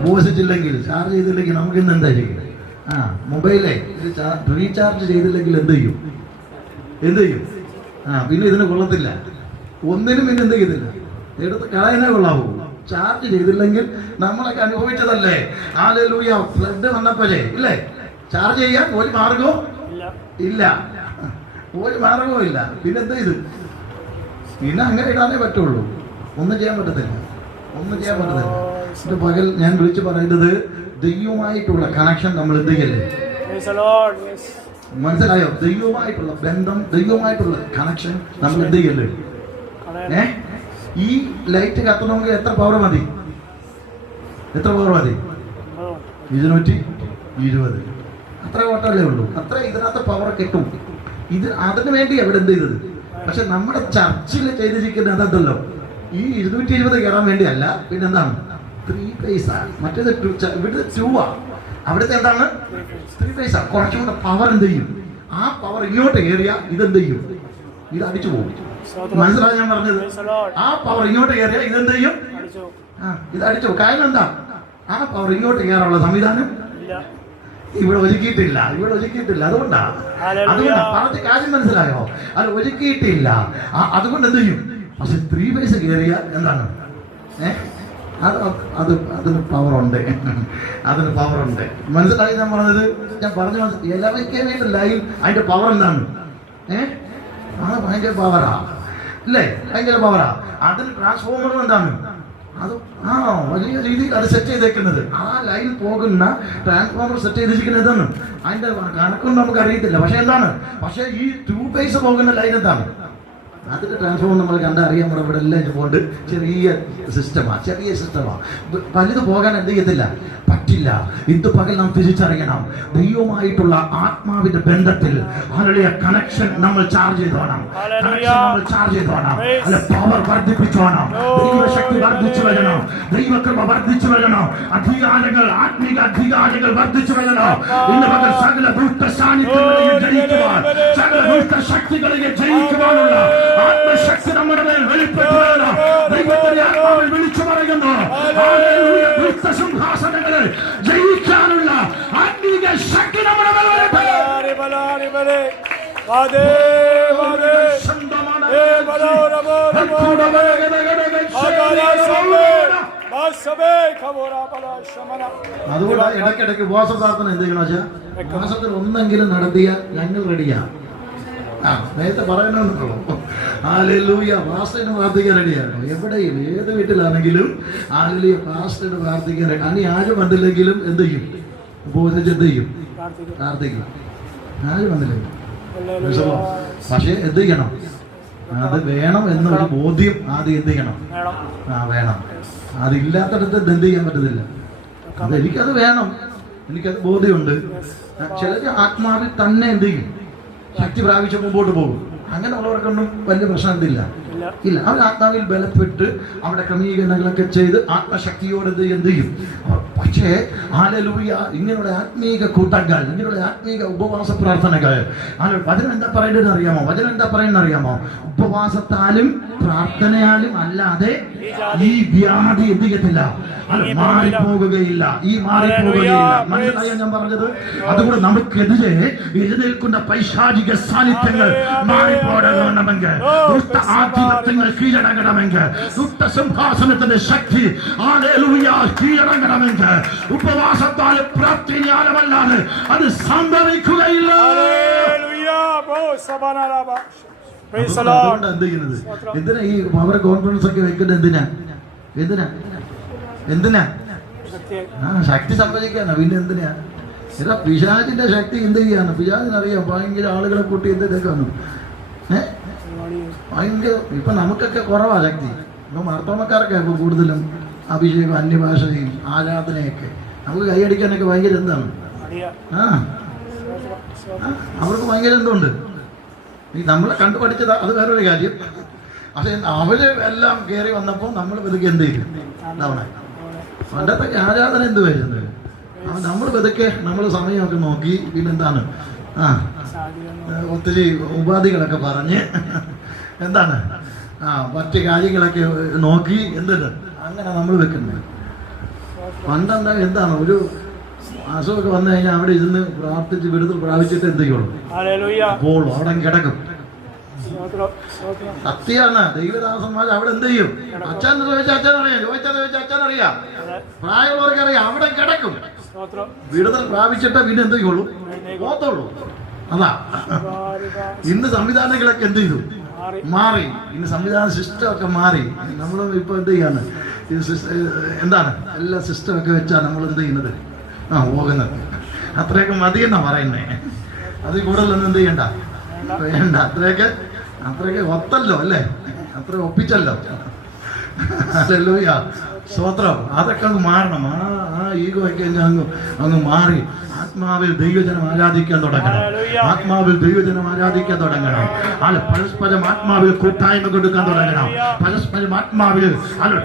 ഉപവസിച്ചില്ലെങ്കിൽ, ചാർജ് ചെയ്തില്ലെങ്കിൽ നമുക്ക് ഇന്ന് എന്തായിരിക്കും? മൊബൈലേ റീചാർജ് ചെയ്തില്ലെങ്കിൽ എന്ത് ചെയ്യും? പിന്നെ ഇതിന് കൊള്ളത്തില്ല, ഒന്നിനും പിന്നെ എന്ത് ചെയ്തില്ല, എടുത്ത് കളയാനേ കൊള്ളാവൂ. ചാർജ് ചെയ്തില്ലെങ്കിൽ നമ്മളൊക്കെ അനുഭവിച്ചതല്ലേ. ഹല്ലേലൂയ, ഫ്ലഡ് വന്നപ്പോഴേ ഇല്ലേ, ചാർജ് ചെയ്യാൻ ഒരു മാർഗവും ഇല്ല. പിന്നെ എന്ത് ചെയ്തു? പിന്നെ അങ്ങനെ ഇടാനേ പറ്റുള്ളൂ, ഒന്നും ചെയ്യാൻ പറ്റത്തില്ല. ഇത് പകൽ ഞാൻ വിളിച്ചു പറയുന്നത് ദൈവമായിട്ടുള്ള കണക്ഷൻ നമ്മൾ എന്ത് ചെയ്യല്ലേ? മനസ്സിലായോ? ദൈവമായിട്ടുള്ള ബന്ധം, ദൈവമായിട്ടുള്ള കണക്ഷൻ നമ്മൾ എന്ത് ചെയ്യല്ലേ? ഈ ലൈറ്റ് കത്തണമെങ്കിൽ എത്ര പവർ മതി? 220. അത്ര വോട്ടല്ലേ ഉള്ളൂ, അത്ര ഇതിനകത്ത് പവർ കിട്ടും. അതിനു വേണ്ടി എവിടെ എന്ത് ചെയ്തത്? പക്ഷെ നമ്മുടെ ചർച്ചിൽ ചെയ്തിരിക്കുന്ന അതല്ലോ, ഈ 220 കയറാൻ വേണ്ടിയല്ല. പിന്നെന്താണ്? 3 പൈസ. മറ്റേത് ഇവിടെ 2 അവിടുത്തെ എന്താണ്? 3 പൈസ. കുറച്ചുകൂടെ പവർ എന്ത് ചെയ്യും? ആ പവർ ഇങ്ങോട്ട് കയറിയ ഇതെന്ത് ചെയ്യും? ഇത് അടിച്ചു പോകും. മനസ്സിലായി ഞാൻ പറഞ്ഞത്? ആ പവർ ഇങ്ങോട്ട് കയറിയ ഇതെന്ത് ചെയ്യും? ഇത് അടിച്ചു പോകും. കാരണം എന്താ? ആ പവർ ഇങ്ങോട്ട് കയറാനുള്ള സംവിധാനം ഇവിടെ ഒരുക്കിയിട്ടില്ല, ഇവിടെ ഒരുക്കിയിട്ടില്ല. അതുകൊണ്ടാണ് പറഞ്ഞ കാര്യം മനസ്സിലായോ? അത് ഒരുക്കിയിട്ടില്ല. അതുകൊണ്ട് എന്ത് ചെയ്യും? പക്ഷെ 3 വയസ്സ് കയറിയാൽ എന്താണ്? അതിന് പവറുണ്ട്, അതിന് പവറുണ്ട്. മനസ്സിലായി ഞാൻ പറഞ്ഞത്? ഞാൻ പറഞ്ഞു എല്ലാവർക്കും ലൈൻ അതിന്റെ പവർ എന്താണ്? അത് ഭയങ്കര പവറാ അല്ലേ? ഭയങ്കര പവറാ. അതിന് ട്രാൻസ്ഫോമർ എന്താണ്? അത് വലിയ രീതിയിൽ അത് സെറ്റ് ചെയ്തേക്കുന്നത്. ആ ലൈൻ പോകുന്ന ട്രാൻസ്ഫോമർ സെറ്റ് ചെയ്തിരിക്കുന്നത് എന്താണ്? അതിന്റെ കണക്കൊന്നും നമുക്ക് അറിയത്തില്ല. പക്ഷെ എന്താണ്? പക്ഷെ ഈ 2 ഫേസ് പോകുന്ന ലൈൻ എന്താണ്? അതിന്റെ ട്രാൻസ്ഫോമർ നമ്മൾ കണ്ടറിയാം. നമ്മുടെ ഇവിടെ എല്ലാം കൊണ്ട് ചെറിയ സിസ്റ്റമാണ്. വലുത് പോകാൻ എന്ത് ചെയ്യത്തില്ല, പറ്റില്ല. ഇന്ന് പകൽ നാം തിരിച്ചറിയണം, ദൈവമായിട്ടുള്ള ആത്മാവിന്റെ ബന്ധത്തിൽ കണക്ഷൻ നമ്മൾ ചാർജ് ചെയ്തോണം. അല്ല, പവർ വർദ്ധിപ്പിച്ചു വേണം, ദൈവശക്തി വർദ്ധിച്ചു വരണം, ദൈവകൃപ വർദ്ധിച്ചു വരണം, അധികാരങ്ങൾ, ആത്മീക അധികാരങ്ങൾ വർദ്ധിച്ചു വരണം. ഇന്ന് പകൽ സകല ദുഷ്ട സാന്നിധ്യങ്ങളെയും ജയിക്കുവാൻ, സകല ദുഷ്ട ശക്തികളെയും ജയിക്കുവാനുള്ള ആത്മശക്തി നമ്മുടെ മേൽ വെളിപ്പെട്ടു വരണം. ദൈവത്തിന്റെ ആത്മാവിൽ വിളിച്ചു പറയുന്നു, ദുഷ്ട സിംഹാസനങ്ങളെ ജയിക്കാനുള്ള ആത്മീക ശക്തി നമ്മുടെ മേൽ വരട്ടെ. അതുകൊണ്ട് ഇടയ്ക്കിടയ്ക്ക് ഉപവാസ പ്രാർത്ഥന എന്ത് ചെയ്യണം വെച്ചാൽ മാസത്തിൽ ഒന്നെങ്കിലും നടത്തിയാൽ ഞങ്ങൾ റെഡിയാണ്. നേരത്തെ പറയണമെന്നുള്ളൂ. ഹല്ലേലൂയ, പാസ്റ്ററിന് പ്രാർത്ഥിക്കാൻ റെഡിയാണ്. എവിടെയും ഏത് വീട്ടിലാണെങ്കിലും ഹല്ലേലൂയ, പാസ്റ്ററിന് പ്രാർത്ഥിക്കാൻ റെഡി. അനി ആരും വന്നില്ലെങ്കിലും എന്ത് ചെയ്യും? ഉപവസിച്ച് എന്ത് ചെയ്യും? പ്രാർത്ഥിക്കും. ആരും വന്നില്ലെങ്കിൽ പക്ഷെ എന്ത് ചെയ്യണം? അത് വേണം എന്നൊരു ബോധ്യം ആദ്യം എന്ത് ചെയ്യണം? വേണം. അതില്ലാത്തടത്ത് എന്ത് ചെയ്യാൻ പറ്റത്തില്ല. എനിക്കത് വേണം, എനിക്കത് ബോധ്യമുണ്ട്. ചിലര് ആത്മാവിൽ തന്നെ എന്ത് ചെയ്യും? ശക്തി പ്രാപിച്ച് മുമ്പോട്ട് പോകും. അങ്ങനെയുള്ളവർക്കൊന്നും വലിയ പ്രശ്നം എന്തില്ല. അവർ ആത്മാവിൽ ബലപ്പെട്ട് അവിടെ ക്രമീകരണങ്ങളൊക്കെ ചെയ്ത് ആത്മശക്തിയോടെ എന്ത് ചെയ്യും? പക്ഷേ ഹല്ലേലൂയ, ഇങ്ങനെയുള്ള ആത്മീക കൂട്ടങ്ങൾ, ഇങ്ങനെയുള്ള ആത്മീക ഉപവാസ പ്രാർത്ഥനകൾ, വചനം എന്താ പറയുന്നത് അറിയാമോ? വചനം എന്താ പറയുന്നത് അറിയാമോ? ഉപവാസത്താലും പ്രാർത്ഥനയാലും അല്ലാതെ ഈ വ്യാധി എന്ത് ചെയ്യത്തില്ല, അത് മാറിപ്പോകുകയില്ല. മാറിപ്പോകുകയില്ല. മനസ്സിലായോ ഞാൻ പറഞ്ഞത്? അതുകൊണ്ട് നമുക്കെതിരെ എഴുന്നേൽക്കുന്ന പൈശാചിക സാന്നിധ്യങ്ങൾ മാറിപ്പോടണമെങ്കിൽ, ദുഷ്ട ആധിപത്യങ്ങൾ കീഴടങ്ങണമെങ്കിൽ, ദുഷ്ട സിംഹാസനത്തിന്റെ ശക്തി ഹല്ലേലൂയ കീഴടങ്ങണമെങ്കിൽ ഉപവാസത്താലും പ്രാർത്ഥനയാലുമല്ലാതെ അത് സംഭവിക്കുകയില്ല. അതുകൊണ്ട് എന്ത് ചെയ്യുന്നത്? എന്തിനാ ഈ പവർ കോൺഫറൻസ് ഒക്കെ വെക്കുന്നത്? എന്തിനാ? ശക്തി സംഭവിക്കാനാ. പിന്നെ എന്തിനാ? ഇതാ പിശാചിന്റെ ശക്തി എന്ത് ചെയ്യാന്ന് പിശാചിനറിയാം. ഭയങ്കര ആളുകളെ കൂട്ടി എന്തൊക്കെയാണ് ഭയങ്കര. ഇപ്പൊ നമുക്കൊക്കെ കുറവാ ശക്തി. ഇപ്പൊ മാർത്തോമക്കാരൊക്കെ കൂടുതലും അഭിഷേകം, അന്യഭാഷയും ആരാധനയൊക്കെ. നമുക്ക് കൈയടിക്കാനൊക്കെ ഭയങ്കര എന്താണ്? അവർക്ക് ഭയങ്കര എന്തുണ്ട്? നമ്മളെ കണ്ടു പഠിച്ചത് അത് വേറൊരു കാര്യം. പക്ഷെ അവര് എല്ലാം കയറി വന്നപ്പോൾ നമ്മൾ പതുക്കെ എന്ത് ചെയ്യും? പണ്ടത്തെ ആരാധന എന്ത് വരുന്നത്? നമ്മൾ പതുക്കെ നമ്മൾ സമയമൊക്കെ നോക്കി പിന്നെന്താണ് ഒത്തിരി ഉപാധികളൊക്കെ പറഞ്ഞ് എന്താണ് മറ്റു കാര്യങ്ങളൊക്കെ നോക്കി എന്തുണ്ട് അങ്ങനെ നമ്മൾ വെക്കുന്നത്. പണ്ടെന്താ എന്താണ് ഒരു അസുഖമൊക്കെ വന്നു കഴിഞ്ഞാൽ അവിടെ ഇരുന്ന് പ്രാർത്ഥിച്ച് വിടുതൽ പ്രാപിച്ചിട്ട് എന്ത് ചെയ്യുള്ളൂ? അപ്പോൾ അവിടെ കിടക്കും. സത്യാണ്. ദൈവദാസന്മാർ അവിടെ എന്ത് ചെയ്യും? അച്ഛൻ ചോദിച്ചാൽ അച്ഛൻ അറിയാം, ചോദിച്ചാൽ അച്ഛൻ അറിയാം, പ്രായമുള്ളവർക്ക് അറിയാം. അവിടെ കിടക്കും. വിടുതൽ പ്രാപിച്ചിട്ട് പിന്നെ എന്ത് ചെയ്യുള്ളൂ? പോത്തുള്ളൂ. അതാ ഇന്ന് സംവിധാനങ്ങളൊക്കെ എന്ത് ചെയ്തു? മാറി. ഇന്ന് സംവിധാന സിസ്റ്റം ഒക്കെ മാറി. നമ്മൾ ഇപ്പൊ എന്ത് ചെയ്യാണ്? എന്താണ് എല്ലാ സിസ്റ്റം ഒക്കെ വെച്ചാ നമ്മൾ എന്ത് ചെയ്യുന്നത്? പോകുന്നത്. അത്രയൊക്കെ മതിയെന്നാ പറയുന്നേ. അതിൽ കൂടുതലൊന്നും എന്ത് ചെയ്യണ്ട, വേണ്ട. അത്രയൊക്കെ ഒത്തല്ലോ അല്ലേ? അത്ര ഒപ്പിച്ചല്ലോ. ഹല്ലേലൂയ, സ്തോത്രം. അതൊക്കെ അങ്ങ് മാറണം. ആ ഈഗോ ഒക്കെ അങ്ങ് മാറി ആത്മാവിൽ ദൈവജനം ആരാധിക്കാൻ തുടങ്ങണം. ആത്മാവിൽ ദൈവജനം ആരാധിക്കാൻ തുടങ്ങണം. പരസ്പരം ആത്മാവിൽ കൂട്ടായ്മ കൊടുക്കാൻ തുടങ്ങണം. പരസ്പരം ആത്മാവിൽ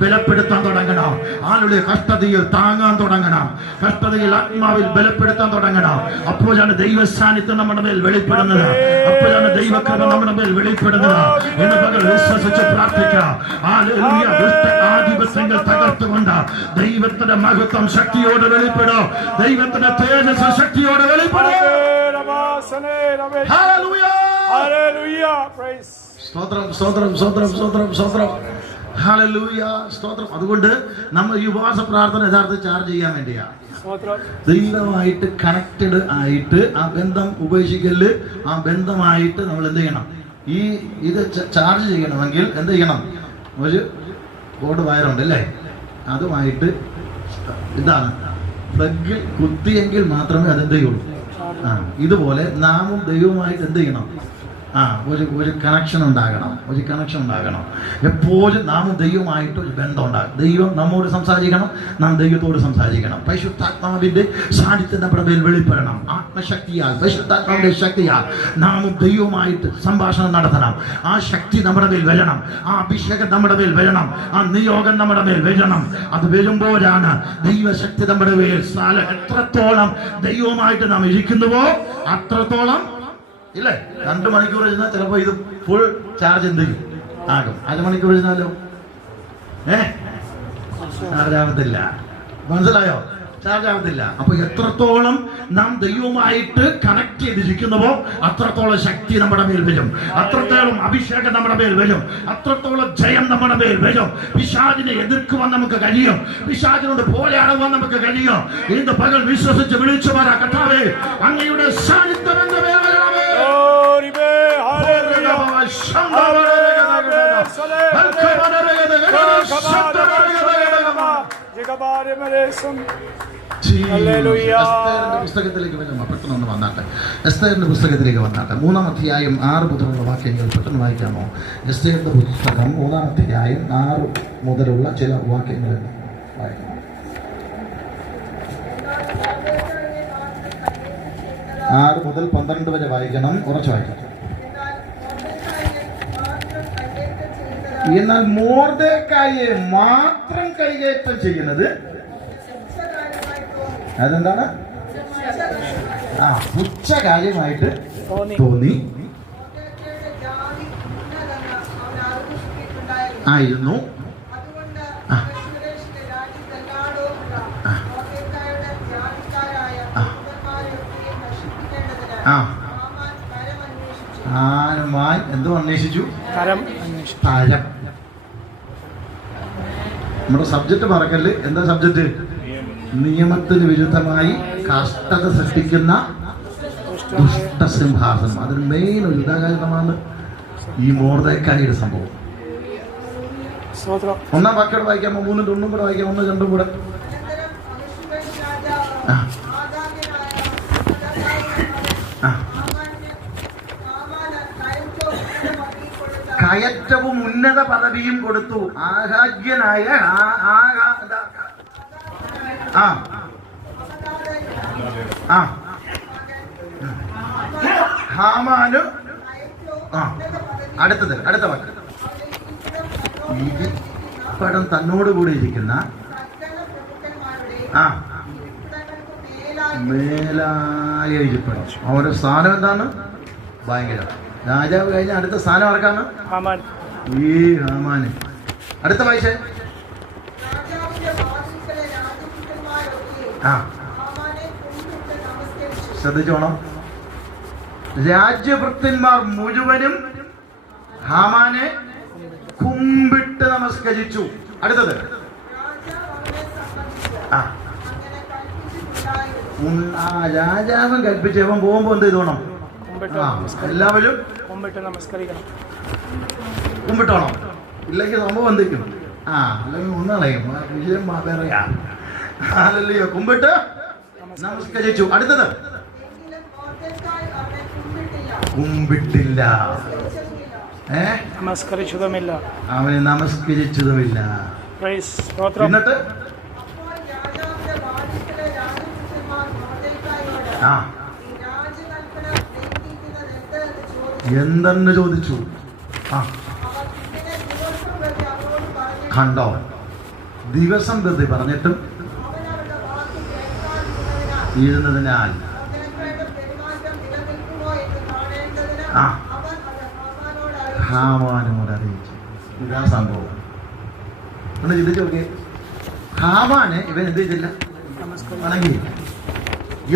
ബലപ്പെടുത്താൻ തുടങ്ങണം. ആളുടെ കഷ്ടതയിൽ താങ്ങാൻ തുടങ്ങണം. കഷ്ടതയിൽ ആത്മാവിൽ ബലപ്പെടുത്താൻ തുടങ്ങണം. അപ്പോഴാണ് ദൈവ സാന്നിധ്യം നമ്മുടെ മേൽ വെളിപ്പെടുന്നത്. അപ്പോഴാണ് ദൈവകൃപ നമ്മുടെ മേൽ വെളിപ്പെടുന്നത് എന്ന് പകൽ വിശ്വസിച്ച് പ്രാർത്ഥിക്കാം. ആധിപത്യങ്ങൾ തകർത്തുകൊണ്ട് ദൈവത്തിന്റെ മഹത്വം ശക്തിയോടെ വെളിപ്പെടും. ദൈവത്തിന്റെ തേജസ് ശക്തിയോടെ വെളിപ്പെടും. സ്തോത്രം, സ്തോത്രം, സ്തോത്രം, സ്തോത്രം, സ്തോത്രം. ഹല്ലേലൂയ, സ്തോത്രം. അതുകൊണ്ട് നമ്മൾ ഈ ഉപവാസ പ്രാർത്ഥന യഥാർത്ഥത്തിൽ ചാർജ് ചെയ്യാൻ വേണ്ടിയാണ്. ദൈവമായിട്ട് കണക്റ്റഡ് ആയിട്ട് ആ ബന്ധം ഉപേക്ഷിക്കല്, ആ ബന്ധമായിട്ട് നമ്മൾ എന്ത് ചെയ്യണം? ഇത് ചാർജ് ചെയ്യണമെങ്കിൽ എന്ത് ചെയ്യണം? ഒരു ബോർഡ് വയറുണ്ട് അല്ലേ, അതുമായിട്ട് ഇതാണ് പ്ലഗിൽ കുത്തിയെങ്കിൽ മാത്രമേ അതെന്ത് ചെയ്യുള്ളൂ. ഇതുപോലെ നാമും ദൈവവുമായിട്ട് എന്ത് ചെയ്യണം? ഒരു കണക്ഷൻ ഉണ്ടാകണം, ഒരു കണക്ഷൻ ഉണ്ടാകണം. എപ്പോഴും നാമും ദൈവമായിട്ട് ഒരു ബന്ധം ഉണ്ടാകും. ദൈവം നമ്മോട് സംസാരിക്കണം, നാം ദൈവത്തോട് സംസാരിക്കണം. പരിശുദ്ധാത്മാവിന്റെ സാന്നിധ്യം നമ്മുടെ മേൽ വെളിപ്പെടണം. ആത്മശക്തിയാൽ, പരിശുദ്ധാത്മാവിന്റെ ശക്തിയാൽ നാമും ദൈവവുമായിട്ട് സംഭാഷണം നടത്തണം. ആ ശക്തി നമ്മുടെ മേൽ വരണം, ആ അഭിഷേകം നമ്മുടെ മേൽ വരണം, ആ നിയോഗം നമ്മുടെ മേൽ വരണം. അത് വരുമ്പോഴാണ് ദൈവശക്തി നമ്മുടെ മേൽ എത്രത്തോളം ദൈവവുമായിട്ട് നാം ഇരിക്കുന്നുവോ അത്രത്തോളം ഇല്ലേ. 2 മണിക്കൂർ ഇരുന്നാൽ ചിലപ്പോ ഇത് ഫുൾ ചാർജ് എന്ത് ചെയ്യും ആകും. 1/2 മണിക്കൂർ ഇരുന്നാലോ ചാർജ് ആവത്തില്ല. മനസ്സിലായോ? ചാർജ് ആവത്തില്ല. അപ്പൊ എത്രത്തോളം നാം ദൈവവുമായിട്ട് കണക്ട് ചെയ്തിരിക്കുന്നുവോ അത്രത്തോളം ശക്തി നമ്മുടെ മേൽ വരും, അത്രത്തോളം അഭിഷേകം നമ്മുടെ മേൽ വരും, അത്രത്തോളം ജയം നമ്മുടെ മേൽ വരും. പിശാചിനെ എതിർക്കുവാൻ നമുക്ക് കഴിയും, പിശാചിനോട് പോരാടുവാൻ നമുക്ക് കഴിയും. ഇന്ന് പകൽ വിശ്വസിച്ച് വിളിച്ചു പറ, കർത്താവേ അങ്ങയുടെ സാന്നിധ്യം എന്റെ മേൽ വരണമേ. പുസ്തകത്തിലേക്ക് പെട്ടെന്ന് വന്നാട്ടെ. എസ്തേറിന്റെ പുസ്തകത്തിലേക്ക് വന്നാട്ടെ. 3-ാം അധ്യായം 6 മുതലുള്ള വാക്യങ്ങൾ പെട്ടെന്ന് വായിക്കാമോ? എസ്തേറിന്റെ പുസ്തകം 3-ാം അധ്യായം 6 മുതലുള്ള ചില വാക്യങ്ങൾ വായിക്കണം. 6 മുതൽ 12 വരെ വായിക്കണം, ഉറച്ചു വായിക്കണം. എന്നാൽ മൊർദെഖായിയെ മാത്രം കൈകയറ്റം ചെയ്യുന്നത് അതെന്താണ്? പുച്ഛ കാര്യമായിട്ട് തോന്നി ആയിരുന്നു. ആനുമായി എന്തോ അന്വേഷിച്ചു? തരം. നമ്മുടെ സബ്ജക്ട് മറക്കല്. എന്താ സബ്ജക്ട്? നിയമത്തിന് വിരുദ്ധമായി കഷ്ടത സൃഷ്ടിക്കുന്ന ദുഷ്ടസിംഹാസനം. അതിന് മെയിൻ ഒരു ഉദാഹരണമാണ് ഈ മൊർദെഖായിയുടെ സംഭവം. 1-ാം വാക്യം വായിക്കാമോ? 3-ും 1-ഉം കൂടെ വായിക്കാം. 1, 2 കൂടെ. കയറ്റവും ഉന്നത പദവിയും കൊടുത്തു. ആഹാഗ്യനായ ഹാമാന്. അടുത്ത വാക്ക്. പടം തന്നോടുകൂടി ഇരിക്കുന്ന മേലായ ഇരിപ്പണം. അവരുടെ സ്ഥാനം എന്താണ്? ഭയങ്കര. രാജാവ് കഴിഞ്ഞ അടുത്ത സ്ഥാനം ആർക്കാണ്? ഈ ഹാമാന്. അടുത്ത വായിച്ചേ. ശ്രദ്ധിച്ചോണം. രാജ്യഭൃത്യന്മാർ മുഴുവനും ഹാമാനെ കുമ്പിട്ട് നമസ്കരിച്ചു. അടുത്തത്. രാജാവൻ കൽപ്പിച്ചവൻ പോകുമ്പോ എന്ത് ചെയ്തോണം? എല്ലാവരും കുമ്പിട്ടോണം. ഇല്ലെങ്കിൽ സംഭവം എന്തെങ്കിലും അല്ലെങ്കിൽ ഒന്നളയും വിജയം പറയാ. കുമ്പിട്ട് നമസ്കരിച്ചു. അടുത്തത്. കുമ്പിട്ടില്ല, നമസ്കരിച്ചതുമില്ല, അവനെ നമസ്കരിച്ചതുമില്ല. എന്നിട്ട് എന്തെന്ന് ചോദിച്ചു. കണ്ടോ? ദിവസം പ്രതി പറഞ്ഞിട്ടും ഇരുന്നതിനാൽ ഹാമാനോട് അറിയിച്ചു. ഇതാ സംഭവം. ഒന്ന് ചിന്തിച്ചു നോക്കിയേ. ഹാമാനെ ഇവൻ എന്ത് ചെയ്തില്ല? വണങ്ങിയില്ല.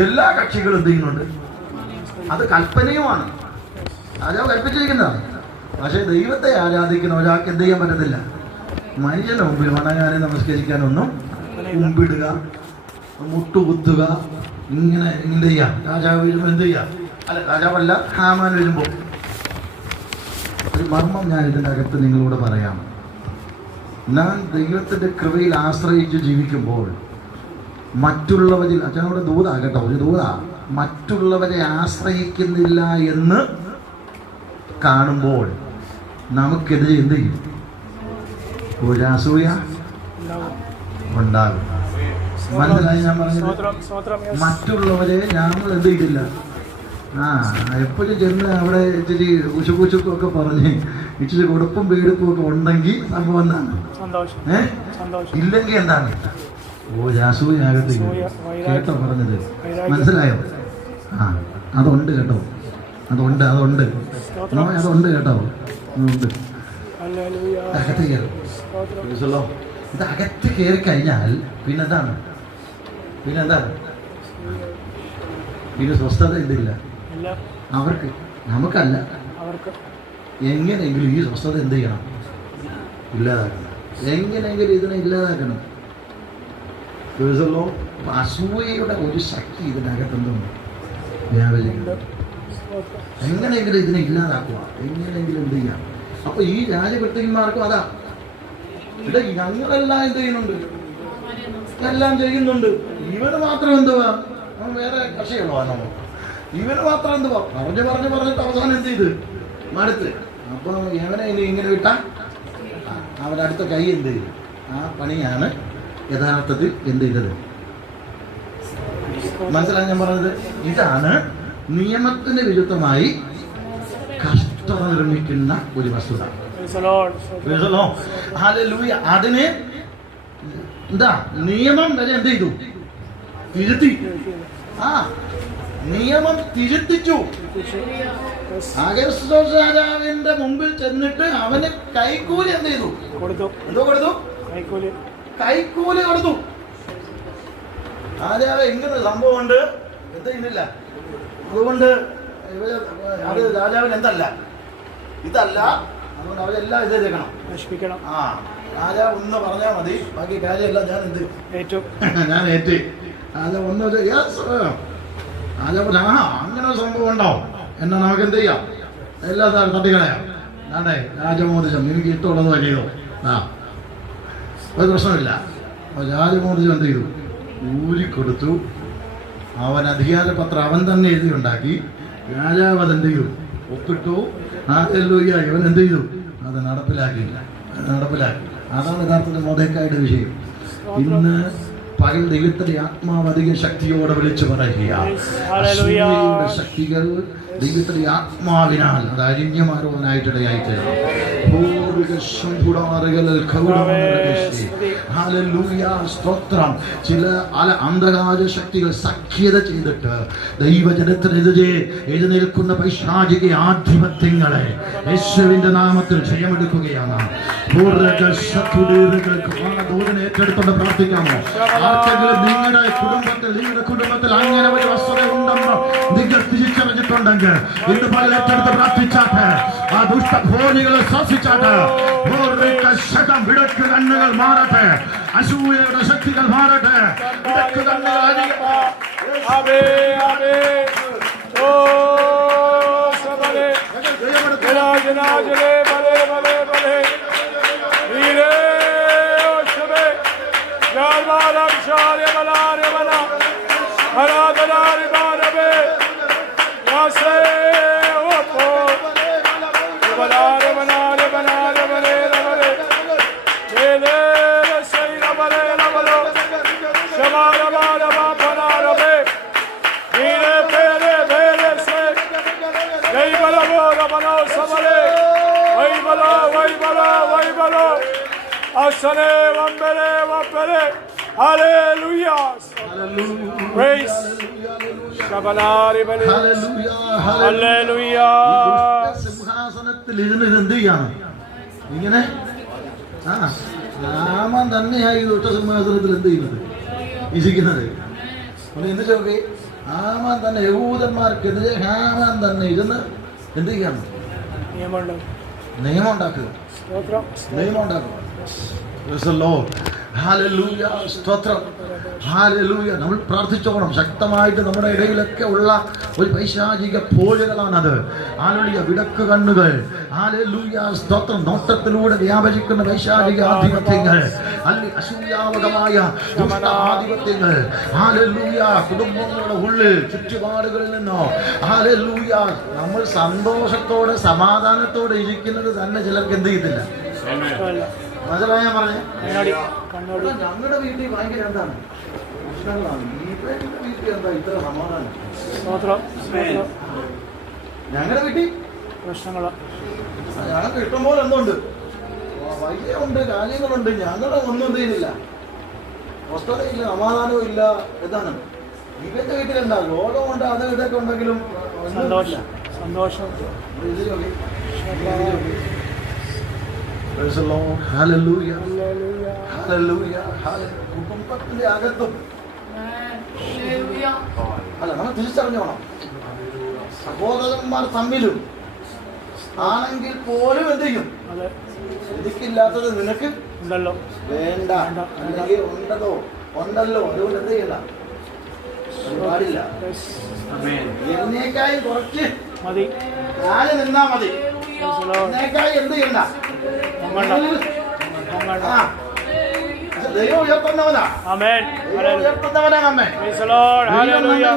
എല്ലാ കക്ഷികളും എന്ത് ചെയ്യുന്നുണ്ട്? അത് കൽപ്പനയുമാണ്, രാജാവ് കൽപ്പിച്ചിരിക്കുന്നതാണ്. പക്ഷെ ദൈവത്തെ ആരാധിക്കുന്ന ഒരാൾക്ക് എന്ത് ചെയ്യാൻ പറ്റത്തില്ല? മനുഷ്യന്റെ മുമ്പിൽ വണങ്ങാനും നമസ്കരിക്കാനൊന്നും, മുമ്പിടുക, മുട്ടുകുത്തുക, ഇങ്ങനെ എന്ത് ചെയ്യാം? രാജാവ് വരുമ്പോൾ എന്ത് ചെയ്യാം? അല്ല, രാജാവല്ല, ഹാമാൻ വരുമ്പോൾ. ഒരു മർമ്മം ഞാൻ ഇതിൻ്റെ അകത്ത് നിങ്ങളോട് പറയാം. ഞാൻ ദൈവത്തിൻ്റെ കൃപയിൽ ആശ്രയിച്ച് ജീവിക്കുമ്പോൾ മറ്റുള്ളവരിൽ, അച്ഛനോട് ദൂതാ കേട്ടോ, ഒരു ദൂതാ, മറ്റുള്ളവരെ ആശ്രയിക്കുന്നില്ല എന്ന് കാണുമ്പോൾ നമുക്കെതിരെ എന്ത് ചെയ്യും? ഒരു അസൂയ ഉണ്ടാകും. മനസ്സിലായി ഞാൻ പറഞ്ഞത്? മറ്റുള്ളവരെ നമ്മൾ എന്ത് ചെയ്തില്ല, എപ്പോഴും ചെന്ന് അവിടെ ഇച്ചിരി കുശുക്കുശുക്കൊക്കെ പറഞ്ഞ് ഇച്ചിരി കൊടുപ്പും വീടുപ്പും ഒക്കെ ഉണ്ടെങ്കിൽ സംഭവം എന്താണ്? ഇല്ലെങ്കിൽ എന്താണ്? ഒരു അസൂയാകത്ത്. കേട്ടോ പറഞ്ഞത്? മനസ്സിലായോ? അതുണ്ട് കേട്ടോ, അതുണ്ട് അതുണ്ട് കേട്ടോ, അതുണ്ട്. അകത്ത് കയറും. ഇത് അകത്ത് കയറി കഴിഞ്ഞാൽ പിന്നെന്താണ്? പിന്നെ സ്വസ്ഥത എന്തില്ല അവർക്ക്, നമുക്കല്ല. എങ്ങനെയെങ്കിലും ഈ സ്വസ്ഥത എന്ത് ചെയ്യണം? ഇല്ലാതാക്കണം. എങ്ങനെയെങ്കിലും ഇതിനെ ഇല്ലാതാക്കണം. അസൂയയുടെ ഒരു ശക്തി ഇതിനകത്തെന്തുണ്ട്? വ്യാപരിക്കുന്നുണ്ട്. എങ്ങനെയെങ്കിലും ഇതിനെ ഇല്ലാതാക്കുക, എങ്ങനെയെങ്കിലും എന്ത് ചെയ്യാം. അപ്പൊ ഈ രാജഭൃത്യന്മാർക്കും അതാ, ഇവിടെ ഞങ്ങളെല്ലാം എന്ത് ചെയ്യുന്നുണ്ട്? എല്ലാം ചെയ്യുന്നുണ്ട്. ഇവന് മാത്രം എന്തുവാ? വേറെ കക്ഷികളോ നമ്മൾ? ഇവന് മാത്രം എന്തുവാ? പറഞ്ഞിട്ട് അവസാനം എന്ത് ചെയ്ത് മടുത്ത്. അപ്പൊ എവനെ ഇനി ഇങ്ങനെ വിട്ടാ അവരടുത്ത കൈ എന്ത് ചെയ്തു? ആ പണിയാണ് യഥാർത്ഥത്തിൽ എന്ത് ചെയ്തത്? മനസ്സിലായി ഞാൻ പറഞ്ഞത്? ഇതാണ് നിയമത്തിന് വിരുദ്ധമായി കഷ്ടത നിർമ്മിക്കുന്ന ഒരു വസ്തുത. അതിന് എന്താ? നിയമം വരെ എന്ത് ചെയ്തു? തിരുത്തി. നിയമം തിരുത്തിച്ചു. അഗസ്തോസ് രാജാവിന്റെ മുമ്പിൽ ചെന്നിട്ട് അവന് കൈക്കൂലി എന്ത് ചെയ്തു? എന്തോ കൊടുത്തു? കൈക്കൂലി കൊടുത്തു. രാജാവ് ഇങ്ങനെ സംഭവം ഉണ്ട്, എന്ത് ചെയ്യുന്നില്ല. അതുകൊണ്ട് അത് രാജാവിന് എന്തല്ല, ഇതല്ല. അതുകൊണ്ട് അവരെല്ലാം ഇത് ചെയ്യണം, നശിപ്പിക്കണം. രാജാവ് ഒന്ന് പറഞ്ഞാൽ മതി, ബാക്കി കാര്യമെല്ലാം ഞാൻ എന്ത് ഏറ്റു, ഞാൻ ഏറ്റ്. രാജാവ് ഒന്ന് രാജാവ് അങ്ങനെ ഒരു സംഭവം ഉണ്ടാവും എന്നാ നമുക്ക് എന്ത് ചെയ്യാം? എല്ലാ സാറും തട്ടിക്കളയാം. അതെ, രാജമോദിഷം എനിക്ക് ഇഷ്ടമുള്ളത് ചെയ്തോ, ഒരു പ്രശ്നമില്ല. രാജമോദിഷം എന്ത് ചെയ്തു? ഊരിക്കൊടുത്തു. അവൻ അധികാരപത്രം അവൻ തന്നെ എഴുതിയുണ്ടാക്കി. രാജാവ് അതെന്ത് ചെയ്തു? ഒപ്പിട്ടു. ഹല്ലേലൂയ. ഇവൻ എന്ത് ചെയ്തു? അത് നടപ്പിലാക്കി. അതാണ് യഥാർത്ഥത്തിൽ മൊർദെഖായിയുടെ വിഷയം. ഇന്ന് പകൽ ദൈവത്തിന്റെ ആത്മാവ് അധിക ശക്തിയോടെ വിളിച്ചു പറയുക. അസൂയയുടെ ശക്തികൾ ദൈവത്തിന്റെ ആത്മാവിനാൽ അത് അരിഞ്ഞമാറുവാനായിട്ടിടയായി തീർന്നു. സ്തോത്രം. ചില അന്ധകാര ശക്തികൾ സഖ്യത ചെയ്തിട്ട് ദൈവജനത്തിനെതിരെ എഴുന്നേൽക്കുന്ന പൈശാചിക ആധിപത്യങ്ങളെ യേശുവിന്റെ നാമത്തിൽ ജയമെടുക്കുകയാണ്. ഏറ്റെടുത്തോണ്ട് പ്രാർത്ഥിക്കാമോ? ആർക്കെങ്കിലും നിങ്ങളുടെ കുടുംബത്തിൽ അങ്ങനെ ഒരു വസ്തുത ഉണ്ടെന്ന് നിങ്ങൾ തിരിച്ചറിഞ്ഞിട്ടുണ്ടെങ്കിൽ ഇന്ന് പല ഏറ്റെടുത്ത് പ്രാർത്ഥിച്ചാട്ടെ. ആ ദുഷ്ടഭോനികളെ ശ്വസിച്ചാട്ടെ. വിടക്ക് കണ്ണുകൾ മാറട്ടെ. അസൂയയുടെ ശക്തികൾ മാറട്ടെ. വിടക്ക് കണ്ണുകൾ സിംഹാസനത്തിൽ ഇതിനെന്ത് ചെയ്യാണ്? ഇങ്ങനെ രാമൻ തന്നെയായി ദുഷ്ട സിംഹാസനത്തിൽ എന്ത് ചെയ്യുന്നത്? ഇരിക്കുന്നത്. എന്ത് ചോക്കെ ഹാമാൻ തന്നെ യഹൂദന്മാർക്കെതിരെ ഹാമാൻ തന്നെ ഇരുന്ന് എന്ത് ചെയ്യണം? നിയമം ഉണ്ടാക്കുക. ഹല്ലേലൂയ, സ്തോത്രം, ഹല്ലേലൂയ. നമ്മൾ പ്രാർത്ഥിച്ചോണം ശക്തമായിട്ട്. നമ്മുടെ ഇടയിലൊക്കെ ഉള്ള ഒരു പൈശാചിക പോരുകളാണത്. ഹല്ലേലൂയ, വിടക്ക് കണ്ണുകൾ, ഹല്ലേലൂയ, സ്തോത്രം, നോട്ടത്തിലൂടെ വ്യാപരിക്കുന്ന പൈശാചിക ആധിപത്യങ്ങൾ, അസൂയാവകമായ ആധിപത്യങ്ങൾ, ഹല്ലേലൂയ, കുടുംബങ്ങളുടെ ഉള്ളിൽ ചുറ്റുപാടുകളിൽ നിന്നോ, ഹല്ലേലൂയ, നമ്മൾ സന്തോഷത്തോടെ സമാധാനത്തോടെ ഇരിക്കുന്നത് തന്നെ ചിലർക്ക് എന്ത് ചെയ്യത്തില്ല. മനസ്സിലായ ഞാൻ പറഞ്ഞേ? ഞങ്ങളുടെ വീട്ടിൽ ഭയങ്കര എന്താണ് പ്രശ്നങ്ങളാണ്. വീട്ടിൽ എന്താ ഇത്ര സമാധാനം? ഞങ്ങളുടെ വീട്ടിൽ പ്രശ്നങ്ങളാണ്. ഞങ്ങൾക്ക് ഇഷ്ടംപോലെ എന്തുണ്ട്, വൈദ്യുണ്ട്, കാര്യങ്ങളുണ്ട്. ഞങ്ങളുടെ ഒന്നും എന്ത് ചെയ്യുന്നില്ല, സ്വസ്ഥതയില്ല, സമാധാനവും ഇല്ല. എന്താണ് ഇവന്റെ വീട്ടിലെന്താ രോഗമുണ്ട്, അത് ഇതൊക്കെ ഉണ്ടെങ്കിലും സന്തോഷം. കുടുംബത്തിന്റെ അകത്തും അല്ല, നമ്മൾ തിരിച്ചറിഞ്ഞോണം. സഹോദരന്മാർ തമ്മിലും ആണെങ്കിൽ പോലും എന്ത് ചെയ്യും? എനിക്കില്ലാത്തത് നിനക്ക് വേണ്ട, അല്ലെങ്കിൽ ഉണ്ടല്ലോ, അതുകൊണ്ട് എന്ത് ചെയ്യണ്ട, പാടില്ല. എന്നേക്കായി കുറച്ച് ഞാന് നിന്നാ മതി, എന്നേക്കായി എന്ത് ചെയ്യണ്ട. ദൈവം ഉയർത്തുന്നവനാ,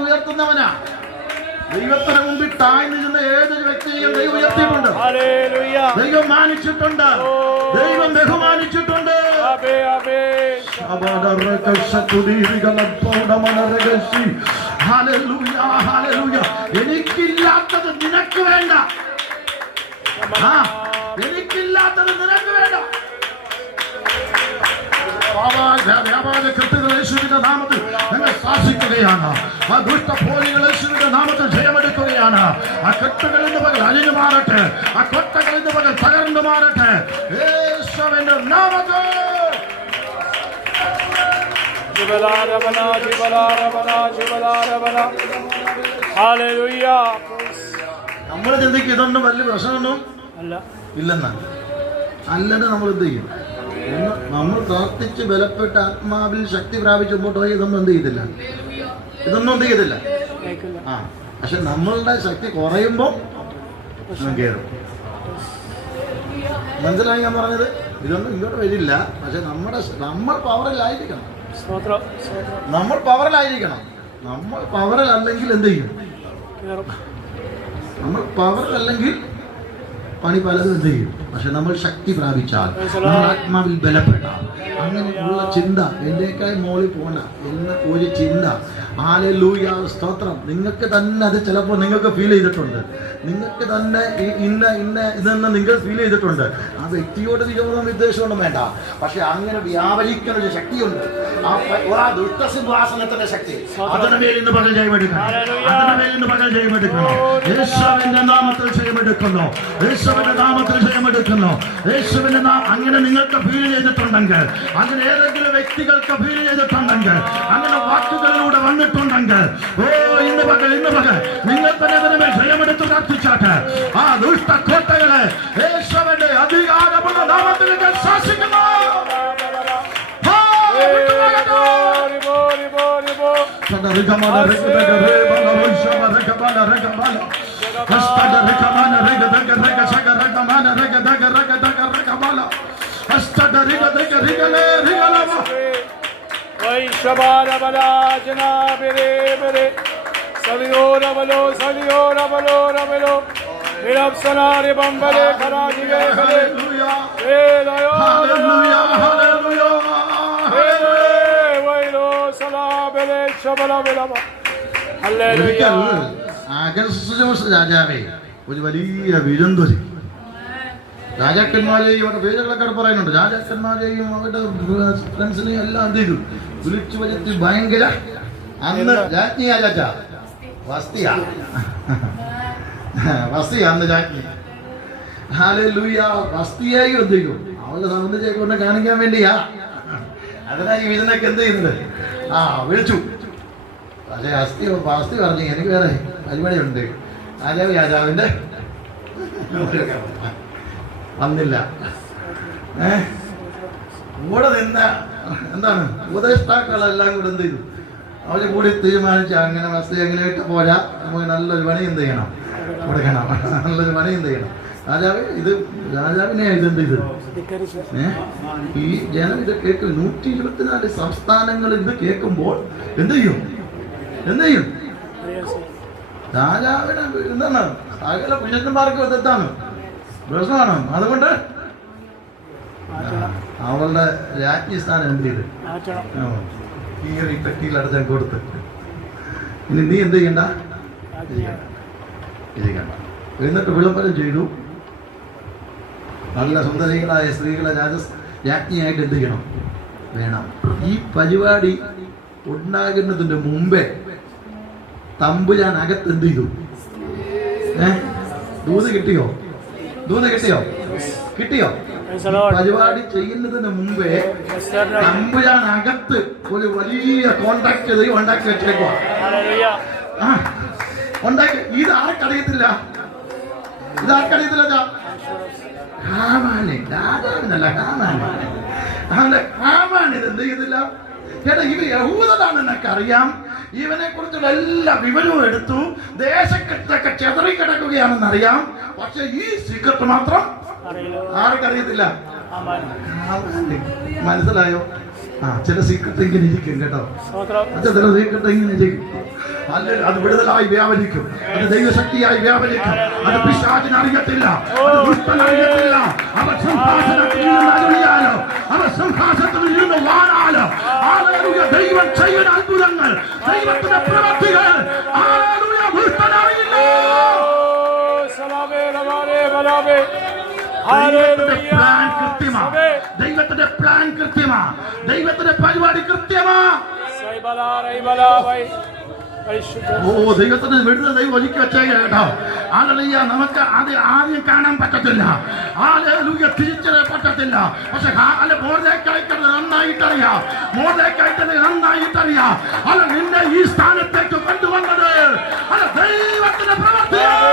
ഉയർത്തുന്നവനാ. ദൈവത്തിന് മുമ്പിൽ താഴ്ന്നിരുന്ന ഏതൊരു വ്യക്തിയെയും ദൈവം ഉയർത്തിയിട്ടുണ്ട്, ദൈവം മാനിച്ചിട്ടുണ്ട്, ദൈവം ബഹുമാനിച്ചിട്ടുണ്ട്. എനിക്കില്ലാത്തത് നിനക്ക് വേണ്ട, എനിക്കില്ലാത്തത് നിനക്ക് വേണ്ട. വ്യാപാര കെട്ടുകൾ യേശുവിന്റെ നാമത്തിൽ ഞങ്ങൾ ശാസിക്കുകയാണ്. ആ ദുഷ്ടപോലികൾ യേശുവിന്റെ നാമത്തിൽ ജയമെടുക്കുകയാണ്. ആ കെട്ടുകളിൽ നിന്ന് പകൽ അഴിഞ്ഞു മാറട്ടെ, ആ കൊട്ടകളിൽ നിന്ന് പകൽ തകർന്നു മാറട്ടെ യേശുവിന്റെ നാമത്തിൽ. നമ്മൾ ചിന്തിക്കും ഇതൊന്നും വലിയ പ്രശ്നമൊന്നും ഇല്ലെന്നാണ്. അല്ലെന്ന് നമ്മൾ എന്ത് ചെയ്യും? നമ്മൾ പ്രാർത്ഥിച്ച് ബലപ്പെട്ട ആത്മാവിൽ ശക്തി പ്രാപിച്ച് മുമ്പോട്ട് പോയി ഇതൊന്നും എന്ത് ചെയ്തില്ല, ഇതൊന്നും എന്ത് ചെയ്തില്ല. പക്ഷെ നമ്മളുടെ ശക്തി കുറയുമ്പോൾ കയറും. മനസ്സിലായി ഞാൻ പറഞ്ഞത്? ഇതൊന്നും ഇങ്ങോട്ട് വരില്ല. പക്ഷെ നമ്മൾ പവറിലായിരിക്കണം, നമ്മൾ പവറിലായിരിക്കണം. നമ്മൾ പവറിലല്ലെങ്കിൽ എന്ത് ചെയ്യും? നമ്മൾ പവറിലല്ലെങ്കിൽ പണി പലതും എന്ത് ചെയ്യും. പക്ഷെ നമ്മൾ ശക്തി പ്രാപിച്ചാൽ, നമ്മൾ ആത്മാവിൽ ബലപ്പെട്ടാൽ, അങ്ങനെയുള്ള ചിന്ത എന്റെക്കായി മോളിൽ പോണ എന്ന ഒരു ചിന്ത, ഹല്ലേലൂയ, സ്തോത്രം. നിങ്ങൾക്ക് തന്നെ അത് ചിലപ്പോൾ നിങ്ങൾക്ക് ഫീൽ ചെയ്തിട്ടുണ്ട്, നിങ്ങൾക്ക് തന്നെ ഇതെന്ന് നിങ്ങൾ ഫീൽ ചെയ്തിട്ടുണ്ട്. ആ വ്യക്തിയോട് വിരോധം വിദ്വേഷമൊന്നും വേണ്ട, പക്ഷെ അങ്ങനെ വ്യാപരിക്കുന്ന ഒരു ശക്തിയുണ്ട്. ആ ദുഷ്ടസിംഹാസനത്തിന്റെ ശക്തി, അതിന്റെ മേൽ ഇന്ന് പകൽ ജയമെടുക്കണം, അതിന്റെ മേൽ ഇന്ന് പകൽ ജയമെടുക്കണം. യേശുവിന്റെ നാമത്തിൽ ജയമെടുക്കുന്നു, യേശുവിന്റെ നാമത്തിൽ ജയമെടുക്കുന്നു, യേശുവിന്റെ അങ്ങനെ നിങ്ങൾക്ക് ഫീൽ ചെയ്തിട്ടുണ്ടെങ്കിൽ, അങ്ങനെ ഏതെങ്കിലും വ്യക്തികൾക്ക് ഫീൽ ചെയ്തിട്ടുണ്ടെങ്കിൽ, അങ്ങനെ വാക്കുകളിലൂടെ വന്നിട്ടുണ്ടെങ്കിൽ, ഇന്ന് പകൽ നിങ്ങൾ തന്നെ അതിനെ ജയമെടുത്ത് പ്രാർത്ഥിച്ചാട്ടെ. ആ ദുഷ്ടക്കോട്ടകളെ യേശുവിന്റെ അധികാരമുള്ള നാമത്തിൽ ശാസിക്കുന്നു. രാജാവേ ഒരു വലിയ വിരുന്നൊരു രാജാക്കന്മാരെയും അവരുടെ പേരുകളൊക്കെ പറയുന്നുണ്ട്. രാജാക്കന്മാരെയും അവരുടെ ഫ്രണ്ട്സിനെയും എല്ലാം എന്ത് ചെയ്തു? വിളിച്ചു വരുത്തി ഭയങ്കര. അന്ന് രാജ്ഞിയാ ചാച്ചാ വസ്തിയാ അന്ന് രാജ്ഞി. ഹല്ലേലൂയ. വസ്തിയായി എന്ത് ചെയ്യും? അവളുടെ സൗന്ദര്യമൊക്കെ കൊണ്ട് കാണിക്കാൻ വേണ്ടിയാ. അതിനായി ഇതിനൊക്കെ എന്ത് ചെയ്യുന്നത്? വിളിച്ചു. പക്ഷേ അസ്ഥി പറഞ്ഞു എനിക്ക് വേറെ പരിപാടിയുണ്ട്. രാജാവിൻ്റെ വന്നില്ല. കൂടെ നിന്ന എന്താണ് ഉപദേഷ്ടാക്കളെല്ലാം കൂടെ എന്ത് ചെയ്തു? അവർ കൂടി തീരുമാനിച്ചു അങ്ങനെ വസ്തു എങ്ങനെയൊക്കെ പോരാ, നമുക്ക് നല്ലൊരു പണി എന്ത് ചെയ്യണം, കൊടുക്കണം, നല്ലൊരു പണി എന്ത് ചെയ്യണം. രാജാവിനെ ഇതെന്ത് ചെയ്ത് ഈ ജനം ഇത് കേൾക്കും. 124 സംസ്ഥാനങ്ങൾ ഇത് കേൾക്കുമ്പോൾ എന്ത് ചെയ്യും? രാജാവിന് എന്താണ് സകല പുരുഷന്മാർക്ക് തെറ്റാണ്, പ്രശ്നമാണ്. അതുകൊണ്ട് അവളുടെ രാജ്ഞിസ്ഥാനം എന്ത് ചെയ്ത് ഈ പെട്ടിയിൽ അടച്ചാൽ കൊടുത്ത് ഇനി നീ എന്ത് ചെയ്യണ്ട, ഇരിക്കണ്ട. എന്നിട്ട് വിളംബരം ചെയ്തു. നല്ല സുന്ദരികളായ സ്ത്രീകളെ രാജ്ഞിയായിട്ട് എന്ത് ചെയ്യണം, വേണം. ഈ പരിപാടി ഉണ്ടാകുന്നതിന് മുമ്പേ തമ്പുരാൻ അകത്ത് എന്ത് ചെയ്തു? ദൂത് കിട്ടിയോ? പരിപാടി ചെയ്യുന്നതിന് മുമ്പേ തമ്പുരാൻ അകത്ത് ഒരു വലിയ കോണ്ടാക്ട് ഉണ്ടാക്കി വെച്ചേക്കുവാ. ഇത് ആർക്കറിയത്തില്ല, രാജാവിനല്ല, ഹാമാൻ ഇതെന്ത് ചെയ്തില്ല. ചേട്ടാ ഇവ യഹൂദനാണ് എന്നൊക്കറിയാം. ഇവനെ കുറിച്ചുള്ള എല്ലാ വിവരവും എടുത്തു. ദേശത്തൊക്കെ ചെതറിക്കിടക്കുകയാണെന്നറിയാം. പക്ഷെ ഈ സീക്രട്ട് മാത്രം ആർക്കറിയത്തില്ല. മനസ്സിലായോ? ചില സീക്രട്ട് ഇങ്ങനെ ഇരിക്കും കേട്ടോ. ചില സീക്രട്ട് ഇങ്ങനെ ഇരിക്കും. അത് വിടുതലായി വ്യാപരിക്കും, അത് ദൈവശക്തിയായി വ്യാപരിക്കും. അത് പിശാചിന് അറിയത്തില്ല, അത് ദുഷ്ടനറിയത്തില്ല. അവർ സിംഹാസനത്തിൽ ഇരുന്നാലോ, അവർ സിംഹാസനത്തിൽ ഇരുന്ന് വാഴാലോ. ദൈവം ചെയ്യുന്ന അത്ഭുതങ്ങൾ, ദൈവത്തിന്റെ പ്രവൃത്തികൾ ദുഷ്ടനറിയില്ല. ദൈവത്തിന്റെ പ്ലാൻ കൃത്യമാ, ദൈവത്തിന്റെ പരിപാടി കൃത്യമാ. ദൈവത്തിന് വിടുതൽ ദൈവം ഒരുക്കി വെച്ചേക്ക കേട്ടോ. ഹല്ലേലൂയ. നമുക്ക് അത് ആദ്യം കാണാൻ പറ്റത്തില്ല, ഹല്ലേലൂയ, തിരിച്ചറിയാൻ പറ്റത്തില്ല. പക്ഷെ മോർദെഖായിക്ക് നന്നായിട്ടറിയാം, അല്ല നിന്നെ ഈ സ്ഥാനത്തേക്ക് കൊണ്ടുവന്നത് അല്ല ദൈവത്തിന്റെ പ്രവൃത്തിയാണ്.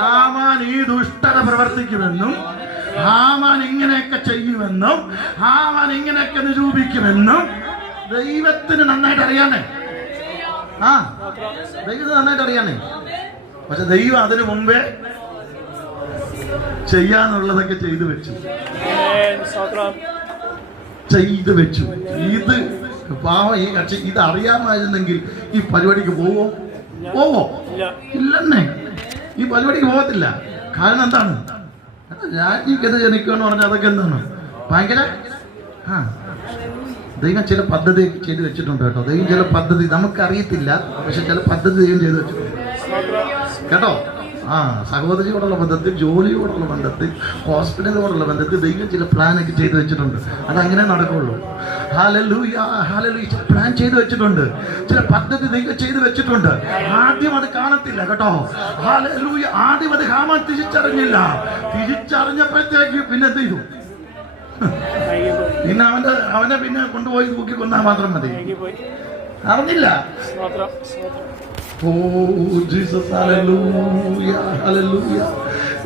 ഹാമാൻ ഈ ദുഷ്ടത പ്രവർത്തിക്കുമെന്നും, ഹാമാൻ ഇങ്ങനെയൊക്കെ ചെയ്യുമെന്നും, ഹാമാൻ ഇങ്ങനെയൊക്കെ നിരൂപിക്കുമെന്നും ദൈവത്തിന് നന്നായിട്ട് അറിയാനേ. ദൈവത്തിന് നന്നായിട്ട് അറിയാനേ. പക്ഷെ ദൈവം അതിനു മുമ്പേ ചെയ്യാനുള്ളതൊക്കെ ചെയ്തു വെച്ചു. ഇത് പാവം ഈ കക്ഷി ഇത് അറിയാമായിരുന്നെങ്കിൽ ഈ പരിപാടിക്ക് പോവോ? ഇല്ലെന്നേ, ഈ പരിപാടിക്ക് പോകത്തില്ല. കാരണം എന്താണ്? രാജ്ഞിക്കത് ജനിക്കുമെന്ന് പറഞ്ഞാൽ അതൊക്കെ എന്താണ് ഭയങ്കര ദൈവം ചില പദ്ധതി ചെയ്ത് വെച്ചിട്ടുണ്ട് കേട്ടോ. ദൈവം ചില പദ്ധതി നമുക്കറിയത്തില്ല, പക്ഷെ ചില പദ്ധതി ദൈവം ചെയ്ത് വെച്ചിട്ടുണ്ട് കേട്ടോ. സഹോദരിയോടുള്ള ബന്ധത്തിൽ, ജോലിയോടുള്ള ബന്ധത്തിൽ, ഹോസ്പിറ്റലിനോടുള്ള ബന്ധത്തിൽ ദൈവം ചില പ്ലാനൊക്കെ ചെയ്ത് വെച്ചിട്ടുണ്ട്. അതങ്ങനെ നടക്കുള്ളൂ. Hallelujah, hallelujah. ചില പ്ലാൻ ചെയ്ത് വെച്ചിട്ടുണ്ട്, ചില പദ്ധതി ദൈവം ചെയ്ത് വെച്ചിട്ടുണ്ട്. ആദ്യം അത് കാണത്തില്ല കേട്ടോ. ഹല്ലേലൂയ. ആദ്യം അത് ഹാമാൻ തിരിച്ചറിഞ്ഞില്ല. തിരിച്ചറിഞ്ഞപ്പോഴത്തേക്ക് പിന്നെ എന്ത് ചെയ്തു? പിന്നെ അവനെ പിന്നെ കൊണ്ടുപോയി തൂക്കി കൊന്നാൽ മാത്രം മതി. അറിഞ്ഞില്ല.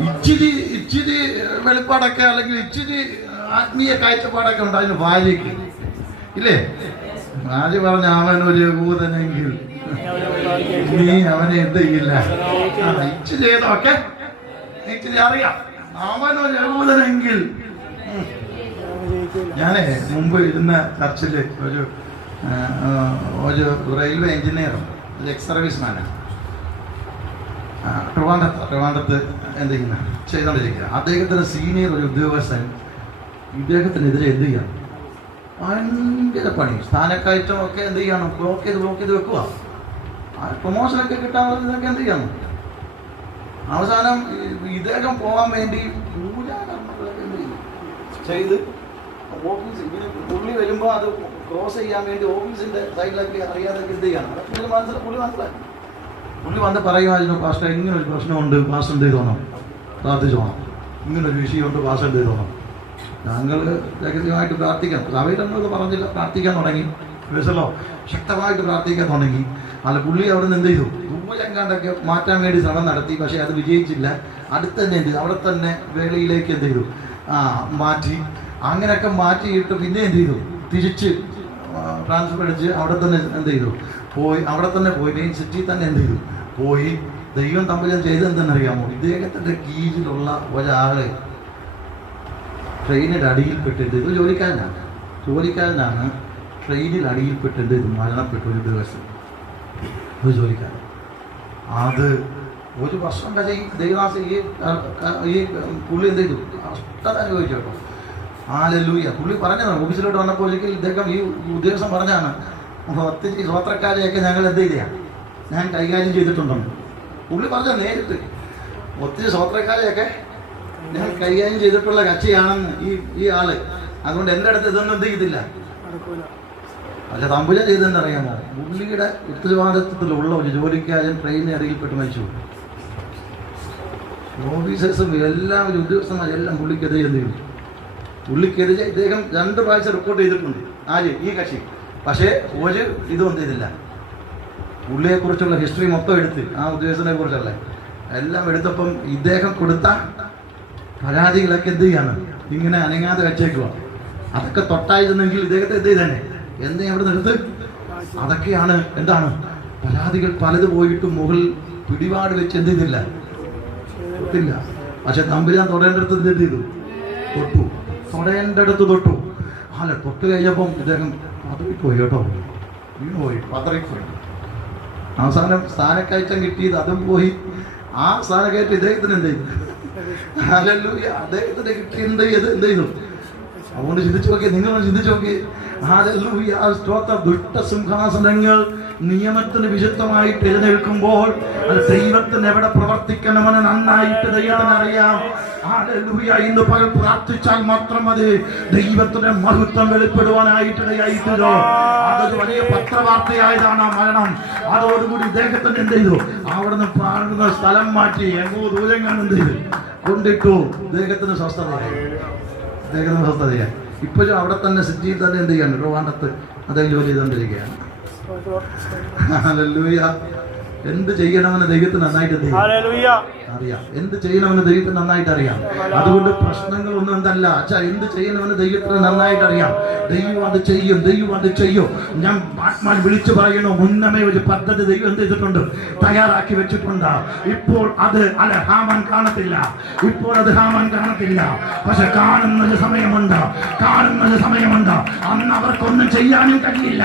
ഇച്ചിരി വെളിപ്പാടൊക്കെ അല്ലെങ്കിൽ ഇച്ചിരി ആത്മീയ കാഴ്ചപ്പാടൊക്കെ ഉണ്ട് അതിന് ഭാര്യയ്ക്ക്, ഇല്ലേ? ഭാര്യ പറഞ്ഞ അവനൊരു യഹൂദനെങ്കിൽ നീ അവനെ എന്ത് ചെയ്യില്ല. ഇച്ചിരി ഏതൊക്കെ ഇച്ചിരി അറിയാം. അവനൊരു യഹൂദനെങ്കിൽ. ഞാനേ മുമ്പ് ഇരുന്ന ചർച്ചിൽ ഒരു റെയിൽവേ എഞ്ചിനീയർ, എക്സ് സർവീസ്മാനാണ്. ട്രിവാൻഡ്രത്ത് എന്ത് ചെയ്യുന്ന ചെയ്തോണ്ടിരിക്കുക. അദ്ദേഹത്തിന് സീനിയർ ഒരു ഉദ്യോഗസ്ഥൻ ഇദ്ദേഹത്തിനെതിരെ എന്ത് ചെയ്യാം, ഭയങ്കര പണി, സ്ഥാനക്കയറ്റം ഒക്കെ എന്ത് ചെയ്യണം, ബ്ലോക്ക് ചെയ്ത് വെക്കുക. പ്രൊമോഷനൊക്കെ കിട്ടാൻ എന്ത് ചെയ്യണം. അവസാനം ഇദ്ദേഹം പോകാൻ വേണ്ടി പൂജാകർമ്മങ്ങളൊക്കെ എന്ത് ചെയ്യും ചെയ്ത് ഓഫീസ് ഇതിന് പുള്ളി വരുമ്പോൾ അത് ക്രോസ് ചെയ്യാൻ വേണ്ടി ഓഫീസിൻ്റെ സൈഡിലൊക്കെ അറിയാതെ എന്ത് ചെയ്യണം, അതൊക്കെ പുള്ളി മനസ്സിലാക്കി. പുള്ളി വന്ന് പറയുമായിരുന്നു, പാസ്റ്റർ ഇങ്ങനൊരു പ്രശ്നമുണ്ട്, പാസ്റ്റർ എന്ത് ചെയ്തോണം, പ്രാർത്ഥിച്ചോണം, ഇങ്ങനൊരു വിഷയമുണ്ട്, പാസ്റ്റർ എന്ത് ചെയ്തോണം. ഞങ്ങൾ രഹസ്യമായിട്ട് പ്രാർത്ഥിക്കാം. സഭയിലൊന്നും പറഞ്ഞില്ല, പ്രാർത്ഥിക്കാൻ തുടങ്ങി. മനസ്സിലോ ശക്തമായിട്ട് പ്രാർത്ഥിക്കാൻ തുടങ്ങി. അല്ല പുള്ളി അവിടെ നിന്ന് എന്ത് ചെയ്തു, ദൂരങ്ങാണ്ടൊക്കെ മാറ്റാൻ വേണ്ടി ശ്രമം നടത്തി. പക്ഷേ അത് വിജയിച്ചില്ല. അടുത്ത് തന്നെ എന്ത് ചെയ്തു, അവിടെ തന്നെ വേളയിലേക്ക് എന്ത് ചെയ്തു, മാറ്റി. അങ്ങനെയൊക്കെ മാറ്റിയിട്ട് പിന്നെ എന്ത് ചെയ്തു, തിരിച്ച് ട്രാൻസ്ഫർ അടിച്ച് അവിടെ തന്നെ എന്ത് ചെയ്തു പോയി. അവിടെ തന്നെ പോയി മെയിൻ സിറ്റിയിൽ തന്നെ എന്ത് ചെയ്തു പോയി. ദൈവം തമ്പുരാൻ ചെയ്തതെന്ന് അറിയാമോ, ഇദ്ദേഹത്തിൻ്റെ കീഴിലുള്ള ഒരാള് ട്രെയിനിൽ അടിയിൽപ്പെട്ടിട്ട്, ഇത് ജോലിക്കാരനാണ് ട്രെയിനിൽ അടിയിൽപ്പെട്ടിട്ട് ഇത് മരണപ്പെട്ടു ഒരു ദിവസം. ഒരു ജോലിക്കാരൻ. അത് ഒരു വർഷം വരെ ഈ ദൈവദാസ ഈ പുള്ളി എന്ത് ചെയ്തു, കഷ്ടത അനുഭവിച്ചു കേട്ടോ. ഹല്ലേലൂയ. പുള്ളി പറഞ്ഞതാണ്, ഓഫീസിലോട്ട് വന്നപ്പോൾ ഒരിക്കൽ ഇദ്ദേഹം ഈ ഉദ്ദേശം പറഞ്ഞാണ്, ഒത്തിരി സ്വത്രക്കാരെയൊക്കെ ഞങ്ങൾ എന്ത് ചെയ്ത ഞാൻ കൈകാര്യം ചെയ്തിട്ടുണ്ടെന്ന് പുള്ളി പറഞ്ഞാൽ നേരിട്ട്. ഒത്തിരി സ്വത്രക്കാരെയൊക്കെ ഞാൻ കൈകാര്യം ചെയ്തിട്ടുള്ള കക്ഷിയാണെന്ന് ഈ ആള്. അതുകൊണ്ട് എൻ്റെ അടുത്ത് ഇതൊന്നും എന്ത് ചെയ്തില്ല. പക്ഷെ തമ്പുരാൻ ചെയ്തെന്ന് അറിയാമോ, പുള്ളിയുടെ ഉത്തരവാദിത്വത്തിലുള്ള ഒരു ജോലിക്കാരൻ ട്രെയിനിന് അടിയിൽപ്പെട്ട് മരിച്ചു. ഓഫീസേഴ്സും എല്ലാവരും ഉദ്യോഗസ്ഥന്മാരെല്ലാം പുള്ളിക്കെതിരെ എന്ത് ചെയ്തു. പുള്ളിക്കെതിരെ ഇദ്ദേഹം 2 പ്രാവശ്യം റിപ്പോർട്ട് ചെയ്തിട്ടുണ്ട്. ഈ കക്ഷി. പക്ഷേ ഒരു ഇതും എന്ത് ചെയ്തില്ല. പുള്ളിയെക്കുറിച്ചുള്ള ഹിസ്റ്ററി മൊത്തം എടുത്ത്, ആ ഉദ്യോഗസ്ഥനെ കുറിച്ചുള്ള എല്ലാം എടുത്തപ്പം ഇദ്ദേഹം കൊടുത്ത പരാതികളൊക്കെ എന്ത് ചെയ്യാണ്, ഇങ്ങനെ അനങ്ങാതെ വെച്ചേക്കുക. അതൊക്കെ തൊട്ടായിരുന്നെങ്കിൽ ഇദ്ദേഹത്തെ എന്ത് ചെയ്തേനെ, എന്തേ അവിടെ നിർത്ത്. അതൊക്കെയാണ് എന്താണ് പരാതികൾ പലത് പോയിട്ട് മുകളിൽ പിടിപാട് വെച്ച് എന്ത് ചെയ്തില്ല, തൊട്ടില്ല. പക്ഷെ തമ്പുരാൻ തൊടേണ്ടടുത്ത് എന്ത് ചെയ്തു, തൊടേണ്ടടുത്ത് തൊട്ടു. തൊട്ട് കഴിഞ്ഞപ്പം ഇദ്ദേഹം പതറിപ്പോയി കേട്ടോ, വീണുപോയി, പതറിപ്പോയി. അവസാനം സ്ഥാനക്കയറ്റം കിട്ടിയത് അതും പോയി. ആ സ്ഥാനക്കയറ്റം ഇദ്ദേഹത്തിന് എന്ത് ചെയ്തു. ഹല്ലേലൂയ. അദ്ദേഹത്തിന് കിട്ടിയത് എന്ത് ചെയ്തു. അതുകൊണ്ട് ചിന്തിച്ചു നോക്കിയേ, നിങ്ങളൊന്ന് ചിന്തിച്ചു നോക്കിയേ. ഹല്ലേലൂയ. സ്തോത്രം. ദുഷ്ടസിംഹാസനങ്ങൾ നിയമത്തിന് വിശുദ്ധമായിട്ട് എഴുന്നേൽക്കുമ്പോൾ അത് ദൈവത്തിന് എവിടെ പ്രവർത്തിക്കണമെന്ന് നന്നായിട്ട് ദൈവത്തിന് അറിയാം. ഹല്ലേലൂയ. ഇന്ന് പകൽ പ്രാർത്ഥിച്ചാൽ മാത്രം മതി ദൈവത്തിന്റെ മഹത്വം വെളിപ്പെടുവാനായിട്ടിടയായിട്ടോ. അതൊരു വലിയ പത്രവാർത്തയായതാണ് ആ മരണം. അതോടുകൂടി ഇദ്ദേഹത്തിന് എന്ത് ചെയ്തു, അവിടുന്ന് പാടുന്ന സ്ഥലം മാറ്റി എങ്ങോ ദൂരങ്ങൾ എന്ത് ചെയ്തു കൊണ്ടിട്ടു. ഇദ്ദേഹത്തിന് സ്വസ്ഥതയായി. ഇപ്പോഴും അവിടെ തന്നെ സിറ്റിയിൽ തന്നെ എന്ത് ചെയ്യാണ്, ട്രിവാൻഡ്രത്ത് അദ്ദേഹം ജോലി ചെയ്തുകൊണ്ടിരിക്കുകയാണ്. ഹല്ലേലൂയ. എന്ത് ചെയ്യണമെന്ന് ദൈവത്തിന് നന്നായിട്ട് അറിയാം. എന്ത് ചെയ്യണമെന്ന് ദൈവത്തിന് നന്നായിട്ട് അറിയാം. അതുകൊണ്ട് പ്രശ്നങ്ങളൊന്നും എന്തല്ല, എന്ത് ചെയ്യണമെന്ന് ദൈവത്തിന് നന്നായിട്ട് അറിയാം. ദൈവം അത് ചെയ്യും. ഞാൻ ആത്മാൻ വിളിച്ചു പറയണോ, മുന്നമേ ഒരു പദ്ധതി ദൈവം എന്ത് ചെയ്തിട്ടുണ്ട്, തയ്യാറാക്കി വെച്ചിട്ടുണ്ട്. ഇപ്പോൾ അത് ഹാമാൻ കാണത്തില്ല. പക്ഷെ കാണുന്നൊരു സമയമുണ്ട്. അന്ന് അവർക്കൊന്നും ചെയ്യാനും കഴിയില്ല.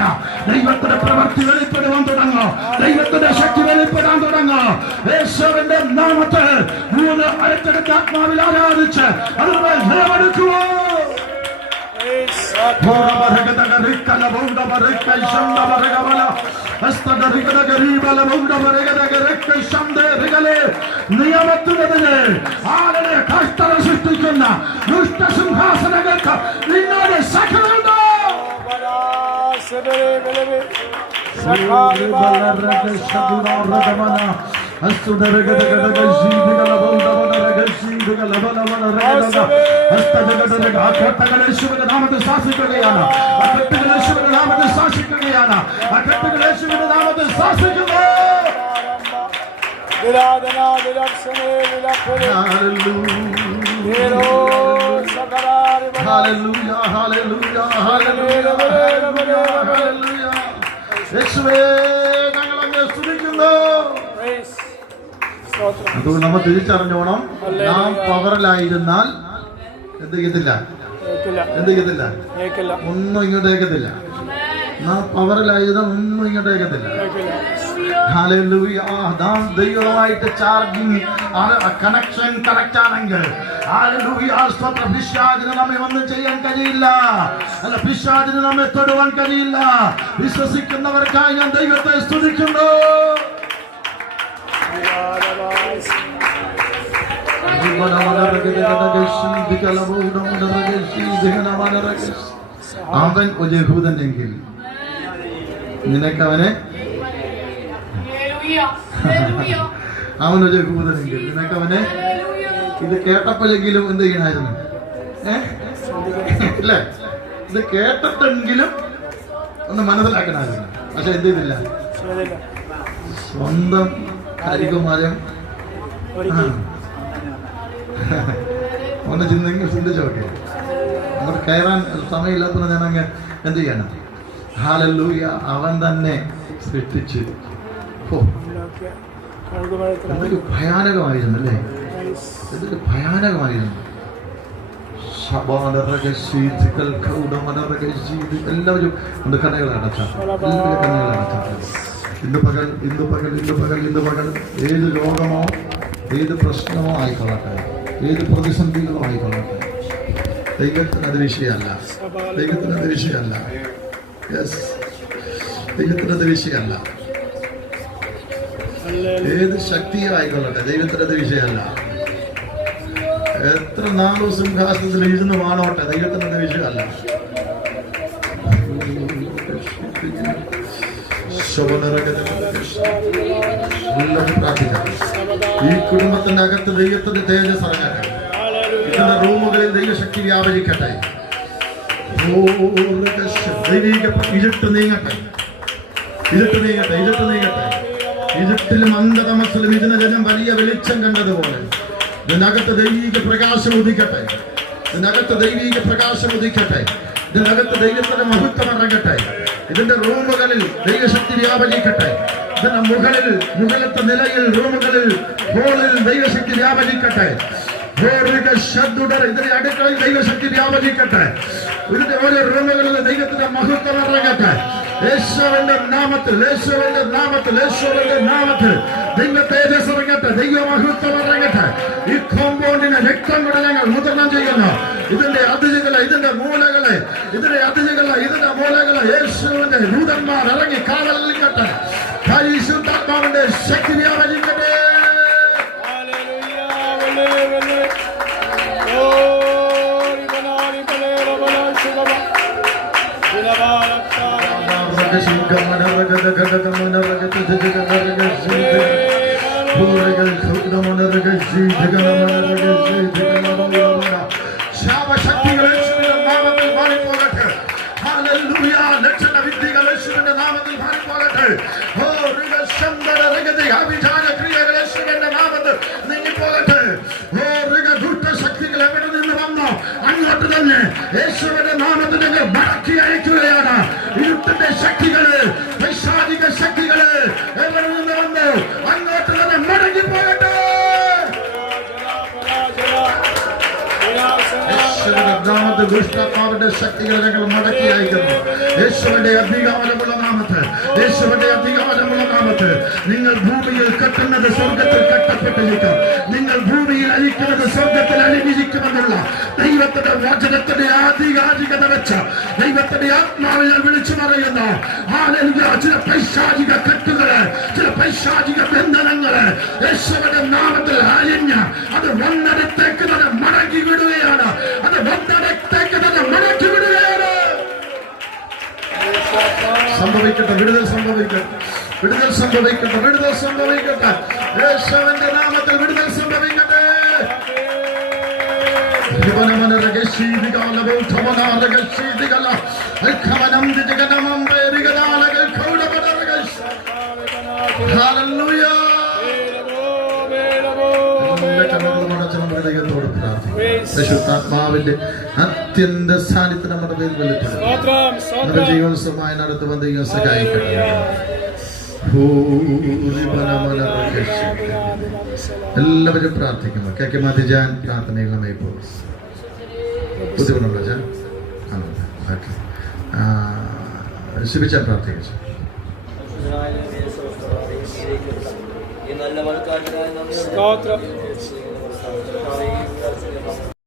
ദൈവത്തിന്റെ പ്രവൃത്തി വെളിപ്പെടുവാൻ തുടങ്ങും. ദൈവത്തിന്റെ ശക്തി വെളിപ്പെടാൻ തുടങ്ങും. യേശുവിന്റെ നാമത്തിൽ 3 അടുത്തടുത്ത ആത്മാവിൽ ആരാധിച്ച് അതുപോലെ ജയമെടുക്കുവോ. നിയമത്തിനെതിരെ ആളുകളെ കഷ്ടത സൃഷ്ടിക്കുന്ന ദുഷ്ടസിംഹാസനങ്ങൾക്ക് നിന്നോട് സഖലുണ്ടോ. നാമത്തിൽ ശാസിക്കുകയാണ്. അതുകൊണ്ട് നമ്മൾ തിരിച്ചറിഞ്ഞോണം, നാം പവറിലായിരുന്നാൽ എന്ത് ചെയ്യത്തില്ല, ഒന്നും ഇങ്ങോട്ടേക്കത്തില്ല. നാം പവറിലായിരുന്നാൽ ഒന്നും ഇങ്ങോട്ടേക്കത്തില്ല. ഹല്ലേലൂയ. നാം ദൈവമായിട്ട് ചാർജിങ് കണക്ഷൻ കറക്റ്റ് ആണെങ്കിൽ പിശാചിന് നമ്മെ ഒന്നും ചെയ്യാൻ കഴിയില്ല. പിശാചിന് നമ്മെ തൊടുവാൻ കഴിയില്ല. വിശ്വസിക്കുന്നവർക്കായി ഞാൻ ദൈവത്തെ സ്തുതിക്കുന്നു. Hallelujah. അവൻ ഒരു യഹൂദനെങ്കിൽ നിനക്കവനെ അവനൊരു യഹൂദനെങ്കിൽ നിനക്കവനെ. ഇത് കേട്ടപ്പോഴെങ്കിലും എന്ത് ചെയ്യണമായിരുന്നു? ഇല്ലേ? ഇത് കേട്ടിട്ടെങ്കിലും ഒന്ന് മനസ്സിലാക്കണമായിരുന്നു. പക്ഷെ എന്ത് ചെയ്തില്ല? സ്വന്തം കരികുമാരം ഒന്ന് ചിന്തിച്ചോക്കെ. അങ്ങോട്ട് കയറാൻ സമയമില്ലാത്ത ഞാൻ അങ്ങ് എന്ത് ചെയ്യണം? ഹല്ലേലൂയ. അവൻ തന്നെ സൃഷ്ടിച്ച്. ഇതൊരു ഭയാനകമായിരുന്നു അല്ലേ? ഇതൊരു ഭയാനകമായിരുന്നു. എല്ലാവരും ഒന്ന് കണ്ണുകൾ അടച്ചാൽ, എല്ലാവരും കണ്ണുകൾ അടച്ചാൽ. ഇന്ന് പകൽ ഏത് രോഗമോ ഏത് പ്രശ്നമോ ആയിക്കൊള്ളട്ടെ, ഏത് പ്രതിസന്ധികളോ ആയിക്കൊള്ളട്ടെ, ദൈവത്തിന് അത് വിഷയമല്ല. ദൈവത്തിന് അത് വിഷയമല്ല. യെസ്, ദൈവത്തിന് അത് വിഷയമല്ല. ഏത് ശക്തിയോ ആയിക്കൊള്ളട്ടെ, ദൈവത്തിന് അത് വിഷയമല്ല. എത്ര നാളും സിംഹാസനത്തിൽ ഇരുന്ന് വാണോട്ടെ, ദൈവത്തിന് അത് വിഷയമല്ല. ഈ കുടുംബത്തിന്റെ അകത്ത് ദൈവത്തിന്റെ തേജസ് ഇറങ്ങട്ടെ. ഇത്തരം റൂമുകളിൽ ദൈവശക്തി വ്യാപരിക്കട്ടെ. ഇരുട്ട് നീങ്ങട്ടെ. ഇരുട്ടിലും അന്ധതമസിലും ഇതിന് ജനം വലിയ വെളിച്ചം കണ്ടതുപോലെ ഇതിനകത്ത് ദൈവിക പ്രകാശം ഉദിക്കട്ടെ. ഇതിനകത്ത് ദൈവത്തിന്റെ മഹത്വം ഇറങ്ങട്ടെ. ഇതിന്റെ റൂമുകളിൽ ദൈവശക്തി വ്യാപരിക്കട്ടെ. ഇതിന്റെ മുകളിലത്തെ നിലയിൽ റൂമുകളിൽ ഹോളിൽ ദൈവശക്തി വ്യാപരിക്കട്ടെ. ഇതിന്റെ അടുക്കളയിൽ ദൈവശക്തി വ്യാപരിക്കട്ടെ. ഇതിന്റെ ഓരോ റൂമുകളിൽ ദൈവത്തിന്റെ മഹത്വം ഇറങ്ങട്ടെ. യേശുവിന്റെ നാമത്തിൽ ദൈവ തേജസ് ഇറങ്ങട്ടെ. ദൈവ മഹത്വം ഇറങ്ങട്ടെ. ഈ കോമ്പൗണ്ടിനെ രക്തം കൊണ്ട് ഞങ്ങൾ മുദ്രണം ചെയ്യുന്നു. ഇതിന്റെ അതിരുകളെ, ഇതിന്റെ മൂലകളെ യേശുവിന്റെ ദൂതന്മാർ ഇറങ്ങി കാവലിക്കട്ടെ. പരിശുദ്ധാത്മാവിന്റെ ശക്തി വ്യാപരിക്കട്ടെ. ശാപശക്തികൾ യേശുവിന്റെ നാമത്തിൽ മാറിപ്പോകട്ടെ. ഹല്ലേലൂയ. ലക്ഷണവിദ്യകൾ യേശുവിന്റെ നാമത്തിൽ മാറിപ്പോകട്ടെ. അഭിചാര ക്രിയകൾ യേശുവിന്റെ നാമത്തിൽ നീങ്ങിപ്പോകട്ടെ. ദുഷ്ടശക്തികൾ എവിടെ നിന്ന് വന്നോ അങ്ങോട്ട് തന്നെ യേശുവിന്റെ നാമത്തിൽ ഞങ്ങൾ മടക്കി അയക്കുകയാണ്. ഇരുട്ടിന്റെ ശക്തികള്, പൈശാചിക ശക്തികള് എവിടെ നിന്ന് വന്നോ അങ്ങോട്ട് തന്നെ മടങ്ങി പോകട്ടെ. നാമത്തിൽ ദുഷ്ടാത്മാവിന്റെ ശക്തികളെ ഞങ്ങൾ മടക്കി അയക്കുന്നു. യേശുവിന്റെ അധികാരമുള്ള നാമത്തിൽ നിങ്ങൾ ഭൂമിയിൽ കെട്ടുന്നത് സ്വർഗത്തിൽ കെട്ടപ്പെട്ടിരിക്കും. നിങ്ങൾ ഭൂമിയിൽ അഴിക്കുന്നത് സ്വർഗത്തിൽ അഴിഞ്ഞിരിക്കുമെന്നുള്ള ദൈവത്തിന്റെ വചനത്തിന്റെ ആധികാരികത വെച്ച് ദൈവത്തിന്റെ ആത്മാവിൽ വിളിച്ചു പറയുന്നു. ചില പൈശാചിക കെട്ടുകള്, ചില പൈശാചിക ബന്ധനങ്ങള് യേശുവിന്റെ നാമത്തിൽ അഴിഞ്ഞ് അത് വന്നിടത്തേക്ക് തന്നെ മടക്കി വിടുകയാണ്. സംഭവിക്കട്ടെ. വിടുതൽ സംഭവിക്കട്ടെ. യേശുവിന്റെ നാമത്തിൽ വിടുതൽ സംഭവിക്കട്ടെ. പരിശുദ്ധാത്മാവിന്റെ അത്യന്ത സാന്നിധ്യം നമ്മുടെ പേരിൽ വെളിപ്പെടും. ജീവോത്സവമായി നടത്തുവാൻ ദൈവം സഹായിക്കട്ടെ. എല്ലാവരും പ്രാർത്ഥിക്കുന്നു. കേക്ക് മതിജാൻ പ്രാർത്ഥനയിൽ നമ്മെ പോകും. ബുദ്ധിമുട്ടുണ്ടോ ചാൻ? ശിബിച്ചാൻ പ്രാർത്ഥിച്ചു. നല്ല